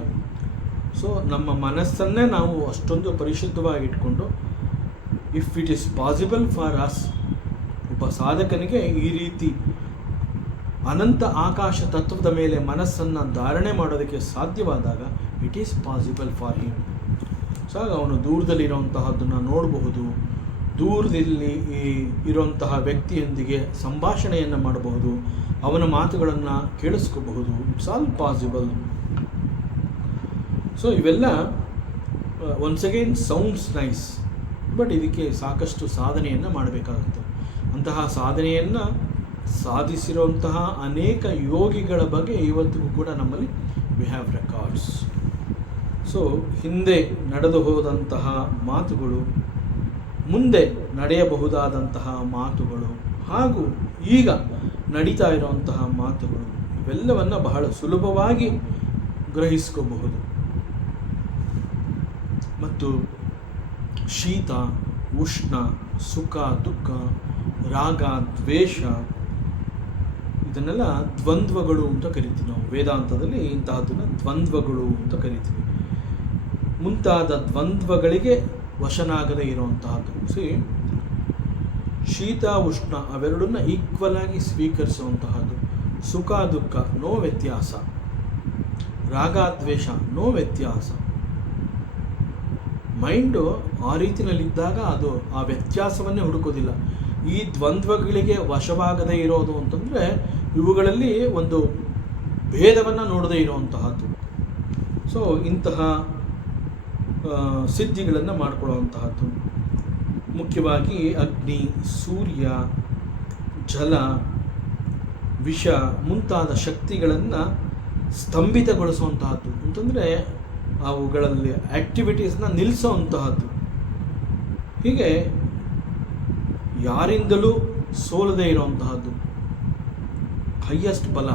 ಸೊ ನಮ್ಮ ಮನಸ್ಸನ್ನೇ ನಾವು ಅಷ್ಟೊಂದು ಪರಿಶುದ್ಧವಾಗಿಟ್ಕೊಂಡು if it is possible for us, ಒಬ್ಬ ಸಾಧಕನಿಗೆ ಈ ರೀತಿ ಅನಂತ ಆಕಾಶ ತತ್ವದ ಮೇಲೆ ಮನಸ್ಸನ್ನು ಧಾರಣೆ ಮಾಡೋದಕ್ಕೆ ಸಾಧ್ಯವಾದಾಗ it is possible for him. So ಆಗ ಅವನು ದೂರದಲ್ಲಿರುವಂತಹದ್ದನ್ನು ನೋಡಬಹುದು, ದೂರದಲ್ಲಿ ಇರುವಂತಹ ವ್ಯಕ್ತಿಯೊಂದಿಗೆ ಸಂಭಾಷಣೆಯನ್ನು ಮಾಡಬಹುದು, ಅವನ ಮಾತುಗಳನ್ನು ಕೇಳಿಸ್ಕೋಬಹುದು. It's all possible. ಸೊ ಇವೆಲ್ಲ once again sounds nice, but ಇದಕ್ಕೆ ಸಾಕಷ್ಟು ಸಾಧನೆಯನ್ನು ಮಾಡಬೇಕಾಗುತ್ತೆ. ಅಂತಹ ಸಾಧನೆಯನ್ನು ಸಾಧಿಸಿರುವಂತಹ ಅನೇಕ ಯೋಗಿಗಳ ಬಗ್ಗೆ ಇವತ್ತಿಗೂ ಕೂಡ ನಮ್ಮಲ್ಲಿ ವಿ ಹ್ಯಾವ್ ರೆಕಾರ್ಡ್ಸ್. ಸೊ ಹಿಂದೆ ನಡೆದು ಹೋದಂತಹ ಮಾತುಗಳು, ಮುಂದೆ ನಡೆಯಬಹುದಾದಂತಹ ಮಾತುಗಳು ಹಾಗೂ ಈಗ ನಡೀತಾ ಇರುವಂತಹ ಮಾತುಗಳು ಇವೆಲ್ಲವನ್ನು ಬಹಳ ಸುಲಭವಾಗಿ ಗ್ರಹಿಸ್ಕೋಬಹುದು. ಮತ್ತು ಶೀತ ಉಷ್ಣ, ಸುಖ ದುಃಖ, ರಾಗ ದ್ವೇಷ, ಇದನ್ನೆಲ್ಲ ದ್ವಂದ್ವಗಳು ಅಂತ ಕರಿತೀವಿ ನಾವು. ವೇದಾಂತದಲ್ಲಿ ಇಂತಹದ್ದನ್ನು ದ್ವಂದ್ವಗಳು ಅಂತ ಕರಿತೀವಿ. ಮುಂತಾದ ದ್ವಂದ್ವಗಳಿಗೆ ವಶನಾಗದೇ ಇರುವಂತಹದ್ದು. ಶೀತ ಉಷ್ಣ ಅವೆರಡನ್ನ ಈಕ್ವಲ್ ಆಗಿ ಸ್ವೀಕರಿಸುವಂತಹದ್ದು. ಸುಖ ದುಃಖ ನೋ ವ್ಯತ್ಯಾಸ, ರಾಗ ದ್ವೇಷ ನೋ ವ್ಯತ್ಯಾಸ. ಮೈಂಡು ಆ ರೀತಿಯಲ್ಲಿದ್ದಾಗ ಅದು ಆ ವ್ಯತ್ಯಾಸವನ್ನೇ ಹುಡುಕೋದಿಲ್ಲ. ಈ ದ್ವಂದ್ವಗಳಿಗೆ ವಶವಾಗದೇ ಇರೋದು ಅಂತಂದರೆ ಇವುಗಳಲ್ಲಿ ಒಂದು ಭೇದವನ್ನು ನೋಡದೇ ಇರುವಂತಹದ್ದು. ಸೊ ಇಂತಹ ಸಿದ್ಧಿಗಳನ್ನು ಮಾಡಿಕೊಳ್ಳುವಂತಹದ್ದು. ಮುಖ್ಯವಾಗಿ ಅಗ್ನಿ, ಸೂರ್ಯ, ಜಲ, ವಿಷ ಮುಂತಾದ ಶಕ್ತಿಗಳನ್ನು ಸ್ತಂಭಿತಗೊಳಿಸುವಂತಹದ್ದು ಅಂತಂದರೆ ಅವುಗಳಲ್ಲಿ ಆ್ಯಕ್ಟಿವಿಟೀಸ್ನ ನಿಲ್ಲಿಸುವಂತಹದ್ದು. ಹೀಗೆ ಯಾರಿಂದಲೂ ಸೋಲದೇ ಇರುವಂತಹದ್ದು ಹೈಯೆಸ್ಟ್ ಬಲ.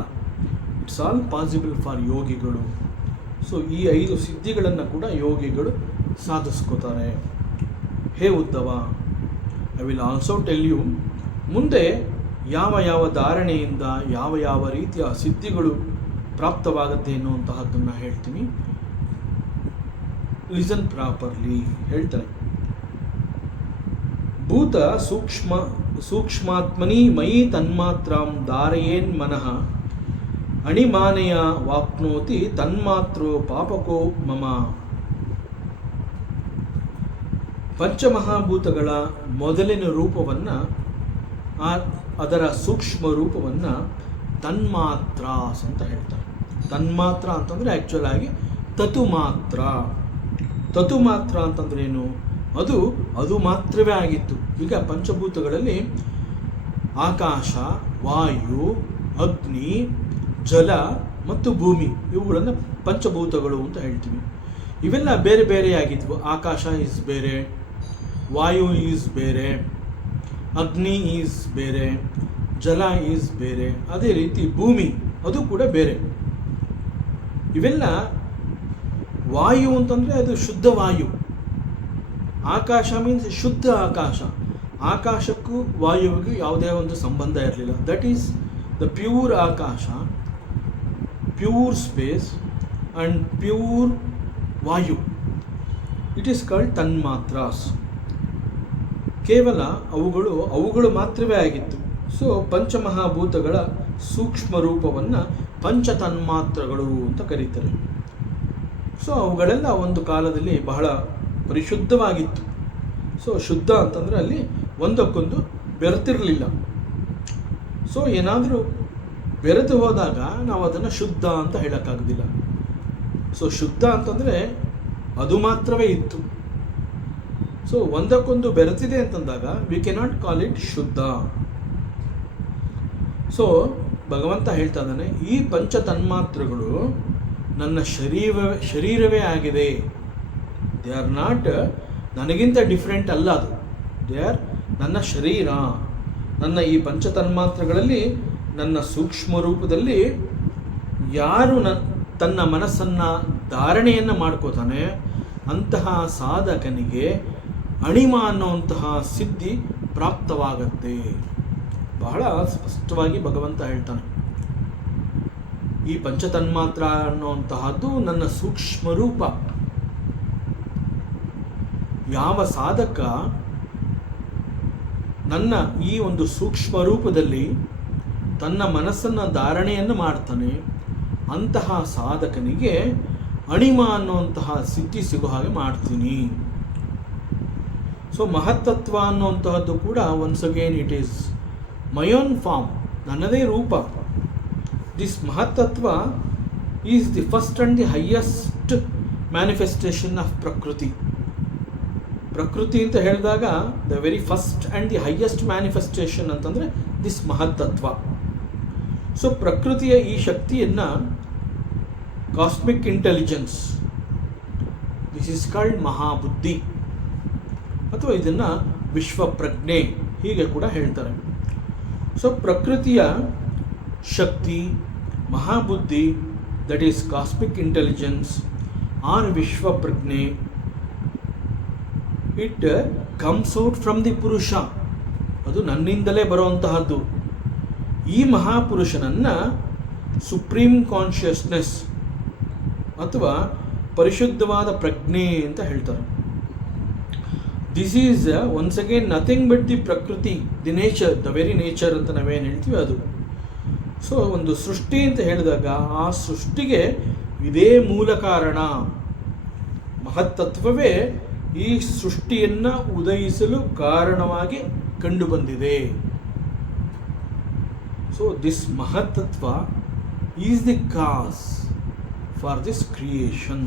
ಇಟ್ಸ್ ಆಲ್ ಪಾಸಿಬಲ್ ಫಾರ್ ಯೋಗಿಗಳು. ಸೊ ಈ 5 ಸಿದ್ಧಿಗಳನ್ನು ಕೂಡ ಯೋಗಿಗಳು ಸಾಧಿಸ್ಕೋತಾರೆ. Hey Uddhava, I will also tell you, ಮುಂದೆ ಯಾವ ಯಾವ ಧಾರಣೆಯಿಂದ ಯಾವ ಯಾವ ರೀತಿಯ ಸಿದ್ಧಿಗಳು ಪ್ರಾಪ್ತವಾಗುತ್ತೆ ಎನ್ನುವಂತಹದ್ದನ್ನು ಹೇಳ್ತೀನಿ. Listen properly. ಹೇಳ್ತಾರೆ, ಭೂತ ಸೂಕ್ಷ್ಮಾತ್ಮನಿ ಮಯಿ ತನ್ಮಾತ್ರಾಂ ಧಾರಯೇನ್ ಮನಃ ಅಣಿಮಾನೆಯ ವಾಪ್ನೋತಿ ತನ್ಮಾತ್ರೋ ಪಾಪಕೋ ಮಮ. ಪಂಚಮಹಾಭೂತಗಳ ಮೊದಲಿನ ರೂಪವನ್ನು, ಅದರ ಸೂಕ್ಷ್ಮ ರೂಪವನ್ನು ತನ್ಮಾತ್ರಾಸ್ ಅಂತ ಹೇಳ್ತಾರೆ. ತನ್ಮಾತ್ರ ಅಂತಂದರೆ ಆ್ಯಕ್ಚುಲ್ ಆಗಿ ತತುಮಾತ್ರ. ತತುಮಾತ್ರ ಅಂತಂದ್ರೆ ಏನು? ಅದು ಮಾತ್ರವೇ ಆಗಿತ್ತು. ಈಗ ಪಂಚಭೂತಗಳಲ್ಲಿ ಆಕಾಶ, ವಾಯು, ಅಗ್ನಿ, ಜಲ ಮತ್ತು ಭೂಮಿ ಇವುಗಳನ್ನು ಪಂಚಭೂತಗಳು ಅಂತ ಹೇಳ್ತೀವಿ. ಇವೆಲ್ಲ ಬೇರೆ ಬೇರೆಯಾಗಿದ್ವು. ಆಕಾಶ ಈಸ್ ಬೇರೆ, ವಾಯು ಈಸ್ ಬೇರೆ, ಅಗ್ನಿ ಈಸ್ ಬೇರೆ, ಜಲ ಈಸ್ ಬೇರೆ, ಅದೇ ರೀತಿ ಭೂಮಿ ಅದು ಕೂಡ ಬೇರೆ. ಇವೆಲ್ಲ ವಾಯು ಅಂತಂದರೆ ಅದು ಶುದ್ಧ ವಾಯು. ಆಕಾಶ ಮೀನ್ಸ್ ಶುದ್ಧ ಆಕಾಶ. ಆಕಾಶಕ್ಕೂ ವಾಯುವಿಗೂ ಯಾವುದೇ ಒಂದು ಸಂಬಂಧ ಇರಲಿಲ್ಲ. ದಟ್ ಈಸ್ ದ ಪ್ಯೂರ್ ಆಕಾಶ, ಪ್ಯೂರ್ ಸ್ಪೇಸ್ ಆ್ಯಂಡ್ ಪ್ಯೂರ್ ವಾಯು. ಇಟ್ ಈಸ್ ಕಾಲ್ಡ್ ತನ್ಮಾತ್ರಾಸ್. ಕೇವಲ ಅವುಗಳು ಮಾತ್ರವೇ ಆಗಿತ್ತು. ಸೊ ಪಂಚಮಹಾಭೂತಗಳ ಸೂಕ್ಷ್ಮ ರೂಪವನ್ನು ಪಂಚತನ್ಮಾತ್ರಗಳು ಅಂತ ಕರೀತಾರೆ. ಸೊ ಅವುಗಳೆಲ್ಲ ಒಂದು ಕಾಲದಲ್ಲಿ ಬಹಳ ಪರಿಶುದ್ಧವಾಗಿತ್ತು. ಸೊ ಶುದ್ಧ ಅಂತಂದರೆ ಅಲ್ಲಿ ಒಂದಕ್ಕೊಂದು ಬೆರೆತಿರಲಿಲ್ಲ. ಸೊ ಏನಾದರೂ ಬೆರೆತು ಹೋದಾಗ ನಾವು ಅದನ್ನು ಶುದ್ಧ ಅಂತ ಹೇಳೋಕ್ಕಾಗೋದಿಲ್ಲ. ಸೊ ಶುದ್ಧ ಅಂತಂದರೆ ಅದು ಮಾತ್ರವೇ ಇತ್ತು. ಸೊ ಒಂದಕ್ಕೊಂದು ಬೆರೆತಿದೆ ಅಂತಂದಾಗ ವಿ ಕೆನಾಟ್ ಕಾಲ್ ಇಟ್ ಶುದ್ಧ. ಸೊ ಭಗವಂತ ಹೇಳ್ತಾ ಇದ್ದಾನೆ, ಈ ಪಂಚ ತನ್ಮಾತ್ರಗಳು ನನ್ನ ಶರೀರವೇ ಆಗಿದೆ. ದೇ ಆರ್ ನಾಟ್ ನನಗಿಂತ ಡಿಫ್ರೆಂಟ್ ಅಲ್ಲ. ಅದು ದೇ ಆರ್ ನನ್ನ ಶರೀರ. ನನ್ನ ಈ ಪಂಚ ತನ್ಮಾತ್ರಗಳಲ್ಲಿ ನನ್ನ ಸೂಕ್ಷ್ಮ ರೂಪದಲ್ಲಿ ಯಾರು ತನ್ನ ಮನಸ್ಸನ್ನು ಧಾರಣೆಯನ್ನು ಮಾಡ್ಕೋತಾನೆ ಅಂತಹ ಸಾಧಕನಿಗೆ ಅಣಿಮ ಅನ್ನುವಂತಹ ಸಿದ್ಧಿ ಪ್ರಾಪ್ತವಾಗತ್ತೆ. ಬಹಳ ಸ್ಪಷ್ಟವಾಗಿ ಭಗವಂತ ಹೇಳ್ತಾನೆ, ಈ ಪಂಚತನ್ಮಾತ್ರ ಅನ್ನುವಂತಹದ್ದು ನನ್ನ ಸೂಕ್ಷ್ಮ ರೂಪ. ಯಾವ ಸಾಧಕ ನನ್ನ ಈ ಒಂದು ಸೂಕ್ಷ್ಮ ರೂಪದಲ್ಲಿ ತನ್ನ ಮನಸ್ಸನ್ನು ಧಾರಣೆಯನ್ನು ಮಾಡ್ತಾನೆ ಅಂತಹ ಸಾಧಕನಿಗೆ ಅಣಿಮ ಅನ್ನುವಂತಹ ಸಿದ್ಧಿ ಸಿಗೋ ಹಾಗೆ ಮಾಡ್ತೀನಿ. ಸೊ ಮಹತ್ತತ್ವ ಅನ್ನುವಂತಹದ್ದು ಕೂಡ once again it is my own form, ನನ್ನದೇ ರೂಪ. ದಿಸ್ ಮಹತ್ತತ್ವ is the first and the highest manifestation of ಪ್ರಕೃತಿ. ಪ್ರಕೃತಿ ಅಂತ ಹೇಳಿದಾಗ the very first and the highest manifestation ಅಂತಂದರೆ ದಿಸ್ ಮಹತ್ತತ್ವ. ಸೊ ಪ್ರಕೃತಿಯ ಈ ಶಕ್ತಿಯನ್ನು cosmic intelligence, this is called ಮಹಾಬುದ್ಧಿ, ಅಥವಾ ಇದನ್ನು ವಿಶ್ವಪ್ರಜ್ಞೆ ಹೀಗೆ ಕೂಡ ಹೇಳ್ತಾರೆ. ಸೊ ಪ್ರಕೃತಿಯ ಶಕ್ತಿ, ಮಹಾಬುದ್ಧಿ, that is cosmic intelligence or ವಿಶ್ವಪ್ರಜ್ಞೆ, it comes out from the ಪುರುಷ. ಅದು ನನ್ನಿಂದಲೇ ಬರುವಂತಹದ್ದು. ಈ ಮಹಾಪುರುಷನನ್ನು ಸುಪ್ರೀಂ ಕಾನ್ಷಿಯಸ್ನೆಸ್ ಅಥವಾ ಪರಿಶುದ್ಧವಾದ ಪ್ರಜ್ಞೆ ಅಂತ ಹೇಳ್ತಾರೆ. This is once again nothing but the ಪ್ರಕೃತಿ, the nature, the very nature ಅಂತ ನಾವೇನು ಹೇಳ್ತೀವಿ ಅದು. ಸೊ ಒಂದು ಸೃಷ್ಟಿ ಅಂತ ಹೇಳಿದಾಗ ಆ ಸೃಷ್ಟಿಗೆ ಇದೇ ಮೂಲ ಕಾರಣ. ಮಹತ್ತತ್ವವೇ ಈ ಸೃಷ್ಟಿಯನ್ನು ಉದಯಿಸಲು ಕಾರಣವಾಗಿ ಕಂಡುಬಂದಿದೆ. ಸೊ ದಿಸ್ ಮಹತ್ತತ್ವ is the cause for this creation.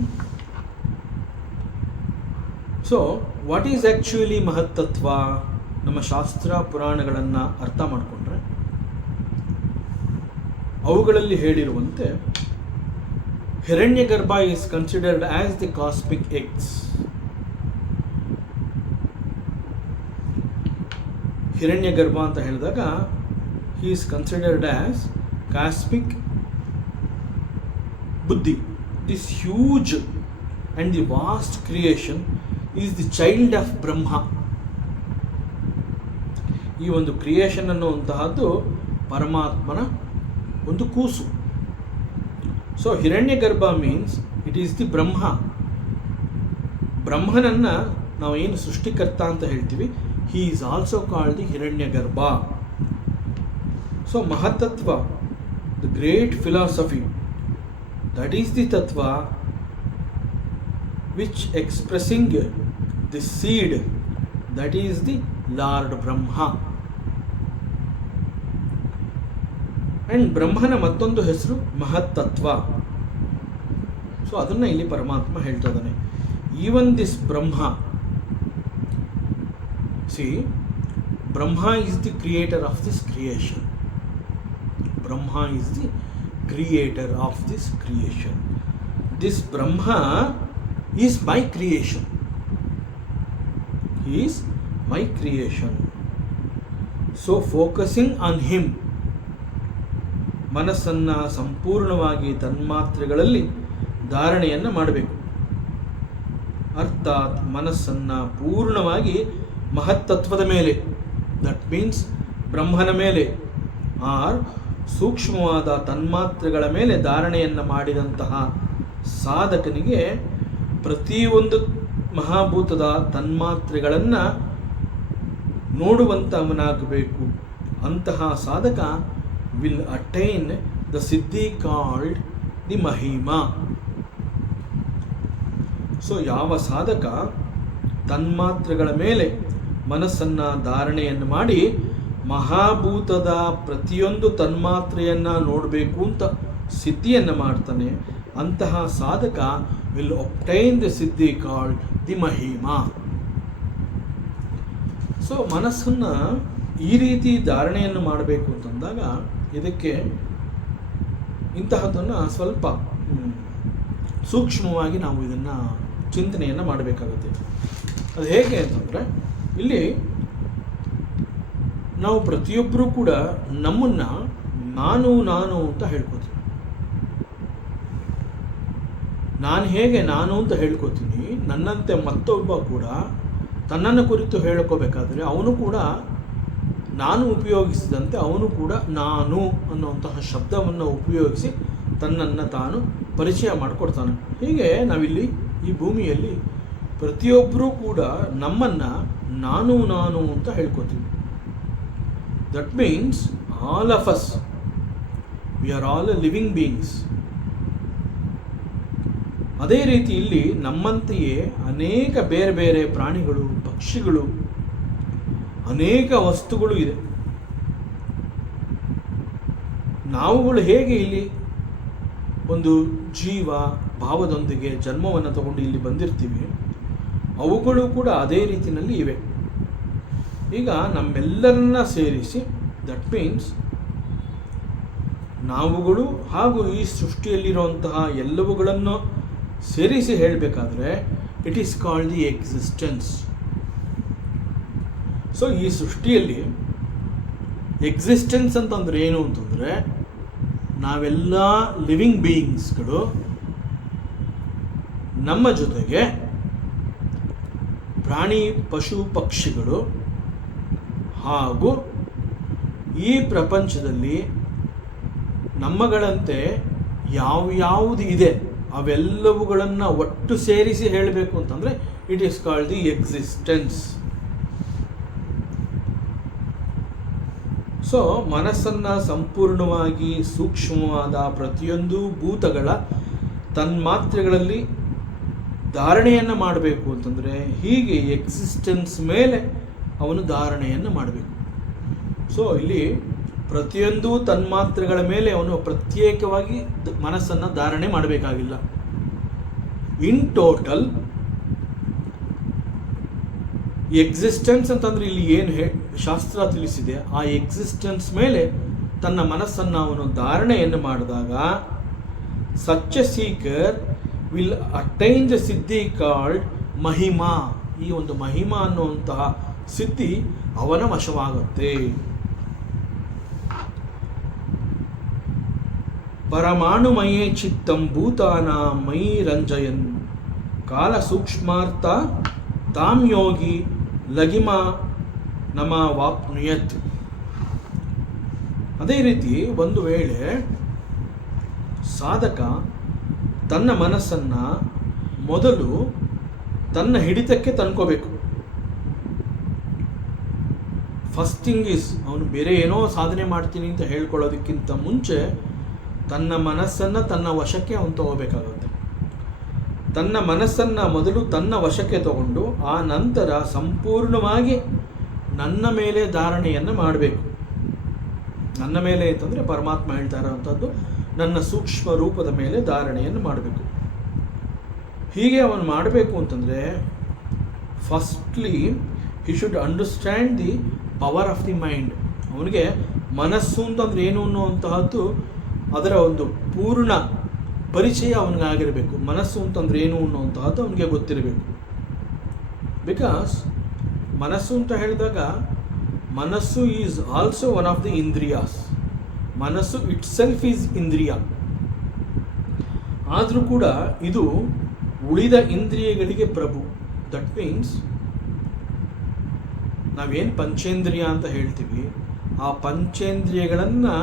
So what is actually ಮಹತ್ತತ್ವ? ನಮ್ಮ ಶಾಸ್ತ್ರ ಪುರಾಣಗಳನ್ನು ಅರ್ಥ ಮಾಡಿಕೊಂಡ್ರೆ ಅವುಗಳಲ್ಲಿ ಹೇಳಿರುವಂತೆ ಹಿರಣ್ಯಗರ್ಭ is considered as the cosmic eggs. ಹಿರಣ್ಯಗರ್ಭ ಅಂತ ಹೇಳಿದಾಗ he is considered as cosmic buddhi. This huge and the vast creation is the child of Brahma. ಈ ಒಂದು ಕ್ರಿಯೇಷನ್ ಅನ್ನುವಂತಹದ್ದು ಪರಮಾತ್ಮನ ಒಂದು ಕೂಸು. ಸೊ ಹಿರಣ್ಯಗರ್ಭ means it is the Brahma. ಬ್ರಹ್ಮನನ್ನು ನಾವು ಏನು ಸೃಷ್ಟಿಕರ್ತ ಅಂತ ಹೇಳ್ತೀವಿ, he is also called the Hiranyagarbha. So Mahatattva, the great philosophy, that is the Tattva which expressing the seed, that is the Lord Brahma. And ಬ್ರಹ್ಮನ ಮತ್ತೊಂದು ಹೆಸರು ಮಹತ್ತತ್ವ. ಸೊ ಅದನ್ನು ಇಲ್ಲಿ ಪರಮಾತ್ಮ ಹೇಳ್ತಾ ಇದ್ದಾನೆ. Even this Brahma, see, Brahma is the creator of this creation. Brahma is the creator of this creation. This Brahma is my creation. He is my creation. So focusing on him, ಮನಸ್ಸನ್ನು ಸಂಪೂರ್ಣವಾಗಿ ತನ್ಮಾತ್ರೆಗಳಲ್ಲಿ ಧಾರಣೆಯನ್ನು ಮಾಡಬೇಕು. ಅರ್ಥಾತ್ ಮನಸ್ಸನ್ನು ಪೂರ್ಣವಾಗಿ ಮಹತ್ತತ್ವದ ಮೇಲೆ, that means ಬ್ರಹ್ಮನ ಮೇಲೆ R ಸೂಕ್ಷ್ಮವಾದ ತನ್ಮಾತ್ರೆಗಳ ಮೇಲೆ ಧಾರಣೆಯನ್ನು ಮಾಡಿದಂತಹ ಸಾಧಕನಿಗೆ ಪ್ರತಿಯೊಂದು ಮಹಾಭೂತದ ತನ್ಮಾತ್ರೆಗಳನ್ನು ನೋಡುವಂಥವನಾಗಬೇಕು. ಅಂತಹ ಸಾಧಕ ವಿಲ್ ಅಟೈನ್ ದ ಸಿದ್ಧಿ ಕಾಲ್ಡ್ ದಿ ಮಹಿಮಾ. ಸೊ ಯಾವ ಸಾಧಕ ತನ್ಮಾತ್ರೆಗಳ ಮೇಲೆ ಮನಸ್ಸನ್ನು ಧಾರಣೆಯನ್ನು ಮಾಡಿ ಮಹಾಭೂತದ ಪ್ರತಿಯೊಂದು ತನ್ಮಾತ್ರೆಯನ್ನು ನೋಡಬೇಕು ಅಂತ ಸಿದ್ಧಿಯನ್ನು ಮಾಡ್ತಾನೆ, ಅಂತಹ ಸಾಧಕ ವಿಲ್ ಒಬ್ಟೈನ್ ದ ಸಿದ್ಧಿ ಕಾಲ್ಡ್ ದಿ ಮಹಿಮಾ. ಸೊ ಮನಸ್ಸನ್ನು ಈ ರೀತಿ ಧಾರಣೆಯನ್ನು ಮಾಡಬೇಕು ಅಂತಂದಾಗ ಇದಕ್ಕೆ ಇಂತಹದ್ದನ್ನು ಸ್ವಲ್ಪ ಸೂಕ್ಷ್ಮವಾಗಿ ನಾವು ಇದನ್ನು ಚಿಂತನೆಯನ್ನು ಮಾಡಬೇಕಾಗುತ್ತೆ. ಅದು ಹೇಗೆ ಅಂತಂದರೆ, ಇಲ್ಲಿ ನಾವು ಪ್ರತಿಯೊಬ್ಬರೂ ಕೂಡ ನಮ್ಮನ್ನು ನಾನು ಅಂತ ಹೇಳ್ಕೊತೀವಿ. ನಾನು ಹೇಗೆ ನಾನು ಅಂತ ಹೇಳ್ಕೊತೀನಿ, ನನ್ನಂತೆ ಮತ್ತೊಬ್ಬ ಕೂಡ ತನ್ನನ್ನು ಕುರಿತು ಹೇಳ್ಕೋಬೇಕಾದ್ರೆ ಅವನು ಕೂಡ ನಾನು ಉಪಯೋಗಿಸಿದಂತೆ ಅವನು ಕೂಡ ನಾನು ಅನ್ನುವಂತಹ ಶಬ್ದವನ್ನು ಉಪಯೋಗಿಸಿ ತನ್ನನ್ನು ತಾನು ಪರಿಚಯ ಮಾಡಿಕೊಡ್ತಾನೆ. ಹೀಗೆ ನಾವಿಲ್ಲಿ ಈ ಭೂಮಿಯಲ್ಲಿ ಪ್ರತಿಯೊಬ್ಬರೂ ಕೂಡ ನಮ್ಮನ್ನು ನಾನು ಅಂತ ಹೇಳ್ಕೊತೀವಿ. That means all of us, we are all a living beings. ಅದೇ ರೀತಿ ಇಲ್ಲಿ ನಮ್ಮಂತೆಯೇ ಅನೇಕ ಬೇರೆ ಬೇರೆ ಪ್ರಾಣಿಗಳು, ಪಕ್ಷಿಗಳು, ಅನೇಕ ವಸ್ತುಗಳು ಇದೆ. ನಾವುಗಳು ಹೇಗೆ ಇಲ್ಲಿ ಒಂದು ಜೀವ ಭಾವದೊಂದಿಗೆ ಜನ್ಮವನ್ನು ತಗೊಂಡು ಇಲ್ಲಿ ಬಂದಿರ್ತೀವಿ, ಅವುಗಳು ಕೂಡ ಅದೇ ರೀತಿಯಲ್ಲಿ ಇವೆ. ಈಗ ನಮ್ಮೆಲ್ಲರನ್ನ ಸೇರಿಸಿ, ದಟ್ ಮೀನ್ಸ್ ನಾವುಗಳು ಹಾಗೂ ಈ ಸೃಷ್ಟಿಯಲ್ಲಿರುವಂತಹ ಎಲ್ಲವುಗಳನ್ನು ಸೇರಿಸಿ ಹೇಳಬೇಕಾದ್ರೆ it is called the existence. So ಈ ಸೃಷ್ಟಿಯಲ್ಲಿ ಎಕ್ಸಿಸ್ಟೆನ್ಸ್ ಅಂತಂದರೆ ಏನು ಅಂತಂದರೆ, ನಾವೆಲ್ಲ ಲಿವಿಂಗ್ ಬೀಯಿಂಗ್ಸ್ಗಳು ನಮ್ಮ ಜೊತೆಗೆ ಪ್ರಾಣಿ, ಪಶು, ಪಕ್ಷಿಗಳು ಹಾಗೂ ಈ ಪ್ರಪಂಚದಲ್ಲಿ ನಮ್ಮಗಳಂತೆ ಯಾವ್ಯಾವುದು ಇದೆ ಅವೆಲ್ಲವುಗಳನ್ನು ಒಟ್ಟು ಸೇರಿಸಿ ಹೇಳಬೇಕು ಅಂತಂದರೆ it is called the existence. So ಮನಸ್ಸನ್ನು ಸಂಪೂರ್ಣವಾಗಿ ಸೂಕ್ಷ್ಮವಾದ ಪ್ರತಿಯೊಂದು ಭೂತಗಳ ತನ್ಮಾತ್ರೆಗಳಲ್ಲಿ ಧಾರಣೆಯನ್ನು ಮಾಡಬೇಕು ಅಂತಂದರೆ ಹೀಗೆ ಎಕ್ಸಿಸ್ಟೆನ್ಸ್ ಮೇಲೆ ಅವನು ಧಾರಣೆಯನ್ನು ಮಾಡಬೇಕು. ಸೊ ಇಲ್ಲಿ ಪ್ರತಿಯೊಂದು ತನ್ಮಾತ್ರೆಗಳ ಮೇಲೆ ಅವನು ಪ್ರತ್ಯೇಕವಾಗಿ ಮನಸ್ಸನ್ನು ಧಾರಣೆ ಮಾಡಬೇಕಾಗಿಲ್ಲ. ಇನ್ ಟೋಟಲ್ ಎಕ್ಸಿಸ್ಟೆನ್ಸ್ ಅಂತಂದರೆ ಇಲ್ಲಿ ಏನು ಶಾಸ್ತ್ರ ತಿಳಿಸಿದೆ, ಆ ಎಕ್ಸಿಸ್ಟೆನ್ಸ್ ಮೇಲೆ ತನ್ನ ಮನಸ್ಸನ್ನು ಅವನು ಧಾರಣೆಯನ್ನು ಮಾಡಿದಾಗ such A speaker will attain the ಸಿದ್ಧಿ ಕಾಲ್ಡ್ ಮಹಿಮಾ. ಈ ಒಂದು ಮಹಿಮಾ ಅನ್ನುವಂತಹ ಸಿದ್ಧಿ ಅವನ ವಶವಾಗುತ್ತೆ. ಪರಮಾಣುಮಯೇ ಚಿತ್ತಂ ಭೂತಾನಾಂ ಮಯಿ ರಂಜಯನ್ ಕಾಲ ಸೂಕ್ಷ್ಮಾರ್ಥ ತಾಂ ಯೋಗಿ ಲಗಿಮಾ ನಮ ವಾಪ್ನುಯತ್. ಅದೇ ರೀತಿ ಒಂದು ವೇಳೆ ಸಾಧಕ ತನ್ನ ಮನಸ್ಸನ್ನು ಮೊದಲು ತನ್ನ ಹಿಡಿತಕ್ಕೆ ತಂದ್ಕೋಬೇಕು. ಫಸ್ಟ್ ಥಿಂಗ್ ಈಸ್, ಅವನು ಬೇರೆ ಏನೋ ಸಾಧನೆ ಮಾಡ್ತೀನಿ ಅಂತ ಹೇಳ್ಕೊಳ್ಳೋದಕ್ಕಿಂತ ಮುಂಚೆ ತನ್ನ ಮನಸ್ಸನ್ನು ತನ್ನ ವಶಕ್ಕೆ ಅವನು ತಗೋಬೇಕಾಗುತ್ತೆ. ತನ್ನ ಮನಸ್ಸನ್ನು ಮೊದಲು ತನ್ನ ವಶಕ್ಕೆ ತಗೊಂಡು ಆ ನಂತರ ಸಂಪೂರ್ಣವಾಗಿ ನನ್ನ ಮೇಲೆ ಧಾರಣೆಯನ್ನು ಮಾಡಬೇಕು. ನನ್ನ ಮೇಲೆ ಅಂತಂದರೆ ಪರಮಾತ್ಮ ಹೇಳ್ತಾ ಇರೋವಂಥದ್ದು ನನ್ನ ಸೂಕ್ಷ್ಮ ರೂಪದ ಮೇಲೆ ಧಾರಣೆಯನ್ನು ಮಾಡಬೇಕು. ಹೀಗೆ ಅವನು ಮಾಡಬೇಕು ಅಂತಂದರೆ firstly he should understand the power of the mind. ಅವನಿಗೆ ಮನಸ್ಸು ಅಂತಂದ್ರೆ ಏನು ಅನ್ನುವಂತಹದ್ದು ಅದರ ಒಂದು ಪೂರ್ಣ ಪರಿಚಯ ಅವನಿಗಾಗಿರಬೇಕು. ಮನಸ್ಸು ಅಂತಂದ್ರೆ ಏನು ಅನ್ನುವಂತಹದ್ದು ಅವನಿಗೆ ಗೊತ್ತಿರಬೇಕು. ಬಿಕಾಸ್ ಮನಸ್ಸು ಅಂತ ಹೇಳಿದಾಗ ಮನಸ್ಸು is also one of the ಇಂದ್ರಿಯಾಸ್. ಮನಸ್ಸು ಇಟ್ ಸೆಲ್ಫ್ ಈಸ್ ಇಂದ್ರಿಯ. ಆದರೂ ಕೂಡ ಇದು ಉಳಿದ ಇಂದ್ರಿಯಗಳಿಗೆ ಪ್ರಭು. ದಟ್ ಮೀನ್ಸ್ ನಾವೇನು ಪಂಚೇಂದ್ರಿಯ ಅಂತ ಹೇಳ್ತೀವಿ, ಆ ಪಂಚೇಂದ್ರಿಯಗಳನ್ನು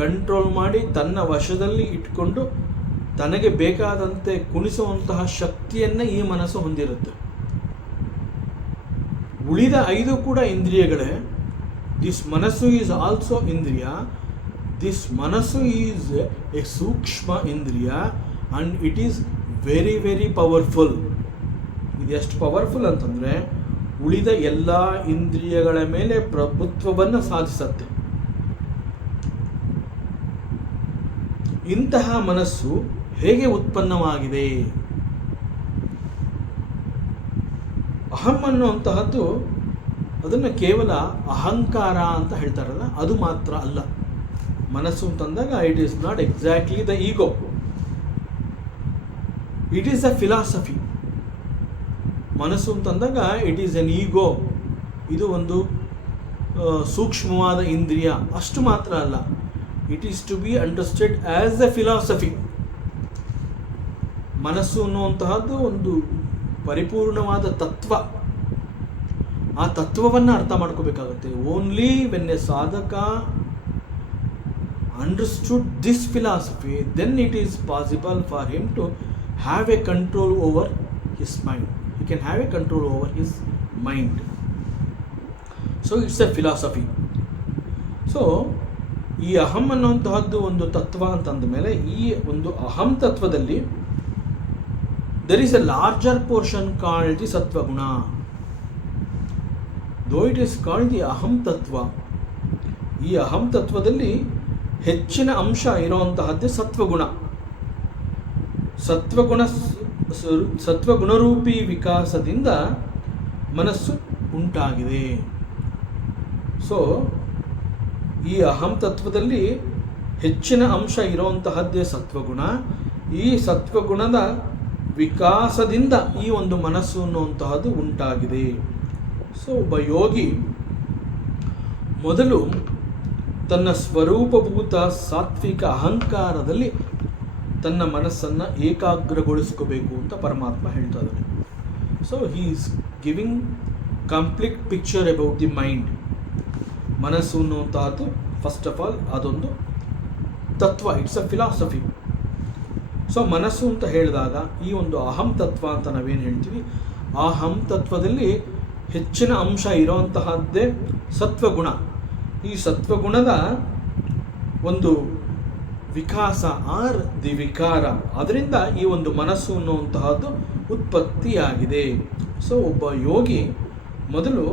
ಕಂಟ್ರೋಲ್ ಮಾಡಿ ತನ್ನ ವಶದಲ್ಲಿ ಇಟ್ಕೊಂಡು ತನಗೆ ಬೇಕಾದಂತೆ ಕುಣಿಸುವಂತಹ ಶಕ್ತಿಯನ್ನು ಈ ಮನಸ್ಸು ಹೊಂದಿರುತ್ತೆ. ಉಳಿದ 5 ಕೂಡ ಇಂದ್ರಿಯಗಳೇ. ದಿಸ್ ಮನಸ್ಸು ಈಸ್ ಆಲ್ಸೋ ಇಂದ್ರಿಯ. ದಿಸ್ ಮನಸ್ಸು ಈಸ್ ಎ ಸೂಕ್ಷ್ಮ ಇಂದ್ರಿಯ and it is very very powerful. ಇದು ಎಷ್ಟು ಪವರ್ಫುಲ್ ಅಂತಂದರೆ ಉಳಿದ ಎಲ್ಲ ಇಂದ್ರಿಯಗಳ ಮೇಲೆ ಪ್ರಭುತ್ವವನ್ನು ಸಾಧಿಸುತ್ತೆ. ಇಂತಹ ಮನಸ್ಸು ಹೇಗೆ ಉತ್ಪನ್ನವಾಗಿದೆ? ಅಹಂ ಅನ್ನುವಂತಹದ್ದು ಅದನ್ನು ಕೇವಲ ಅಹಂಕಾರ ಅಂತ ಹೇಳ್ತಾರಲ್ಲ, ಅದು ಮಾತ್ರ ಅಲ್ಲ. ಮನಸ್ಸು ಅಂತಂದಾಗ it is not exactly the ego, it is a philosophy. ಮನಸ್ಸು ಅಂತಂದಾಗ ಇಟ್ ಈಸ್ ಎನ್ ಈಗೋ, ಇದು ಒಂದು ಸೂಕ್ಷ್ಮವಾದ ಇಂದ್ರಿಯ ಅಷ್ಟು ಮಾತ್ರ ಅಲ್ಲ. It is to be understand as a philosophy. ಮನಸ್ಸು ಅನ್ನುವಂತಹದ್ದು ಒಂದು ಪರಿಪೂರ್ಣವಾದ ತತ್ವ. ಆ ತತ್ವವನ್ನು ಅರ್ಥ ಮಾಡ್ಕೋಬೇಕಾಗುತ್ತೆ. Only when a sadhaka understood this philosophy, then it is possible for him to have a control over his mind. He can have a control over his mind. So it's a philosophy. So ಈ ಅಹಂ ಅನ್ನುವಂತಹದ್ದು ಒಂದು ತತ್ವ ಅಂತಂದ ಮೇಲೆ ಈ ಒಂದು ಅಹಂ ತತ್ವದಲ್ಲಿ there is a larger portion called the ಸತ್ವಗುಣ. Though it is called the ಅಹಂ ತತ್ವ, ಈ ಅಹಂ ತತ್ವದಲ್ಲಿ ಹೆಚ್ಚಿನ ಅಂಶ ಇರುವಂತಹದ್ದೇ ಸತ್ವಗುಣ. ಸತ್ವಗುಣರೂಪಿ ವಿಕಾಸದಿಂದ ಮನಸ್ಸು ಉಂಟಾಗಿದೆ. ಸೊ ಈ ಅಹಂ ತತ್ವದಲ್ಲಿ ಹೆಚ್ಚಿನ ಅಂಶ ಇರುವಂತಹದ್ದೇ ಸತ್ವಗುಣ. ಈ ಸತ್ವಗುಣದ ವಿಕಾಸದಿಂದ ಈ ಒಂದು ಮನಸ್ಸು ಅನ್ನುವಂತಹದ್ದು ಉಂಟಾಗಿದೆ. ಸೊ ಒಬ್ಬ ಯೋಗಿ ಮೊದಲು ತನ್ನ ಸ್ವರೂಪಭೂತ ಸಾತ್ವಿಕ ಅಹಂಕಾರದಲ್ಲಿ ತನ್ನ ಮನಸ್ಸನ್ನು ಏಕಾಗ್ರಗೊಳಿಸ್ಕೋಬೇಕು ಅಂತ ಪರಮಾತ್ಮ ಹೇಳ್ತಾ ಇದ್ದಾನೆ. So he is giving complete picture about the mind. ಮನಸ್ಸು ಅನ್ನುವಂತಹದ್ದು ಫಸ್ಟ್ ಆಫ್ ಆಲ್ ಅದೊಂದು ತತ್ವ, ಇಟ್ಸ್ ಅ ಫಿಲಾಸಫಿ. ಸೊ ಮನಸ್ಸು ಅಂತ ಹೇಳಿದಾಗ ಈ ಒಂದು ಅಹಂ ತತ್ವ ಅಂತ ನಾವೇನು ಹೇಳ್ತೀವಿ, ಆ ಅಹಂ ತತ್ವದಲ್ಲಿ ಹೆಚ್ಚಿನ ಅಂಶ ಇರೋಂತಹದ್ದೇ ಸತ್ವಗುಣ. ಈ ಸತ್ವಗುಣದ ಒಂದು ವಿಕಾಸ ಆರ್ ದಿ ವಿಕಾರ, ಅದರಿಂದ ಈ ಒಂದು ಮನಸ್ಸು ಅನ್ನುವಂತಹದ್ದು ಉತ್ಪತ್ತಿಯಾಗಿದೆ. ಸೊ ಒಬ್ಬ ಯೋಗಿ ಮೊದಲು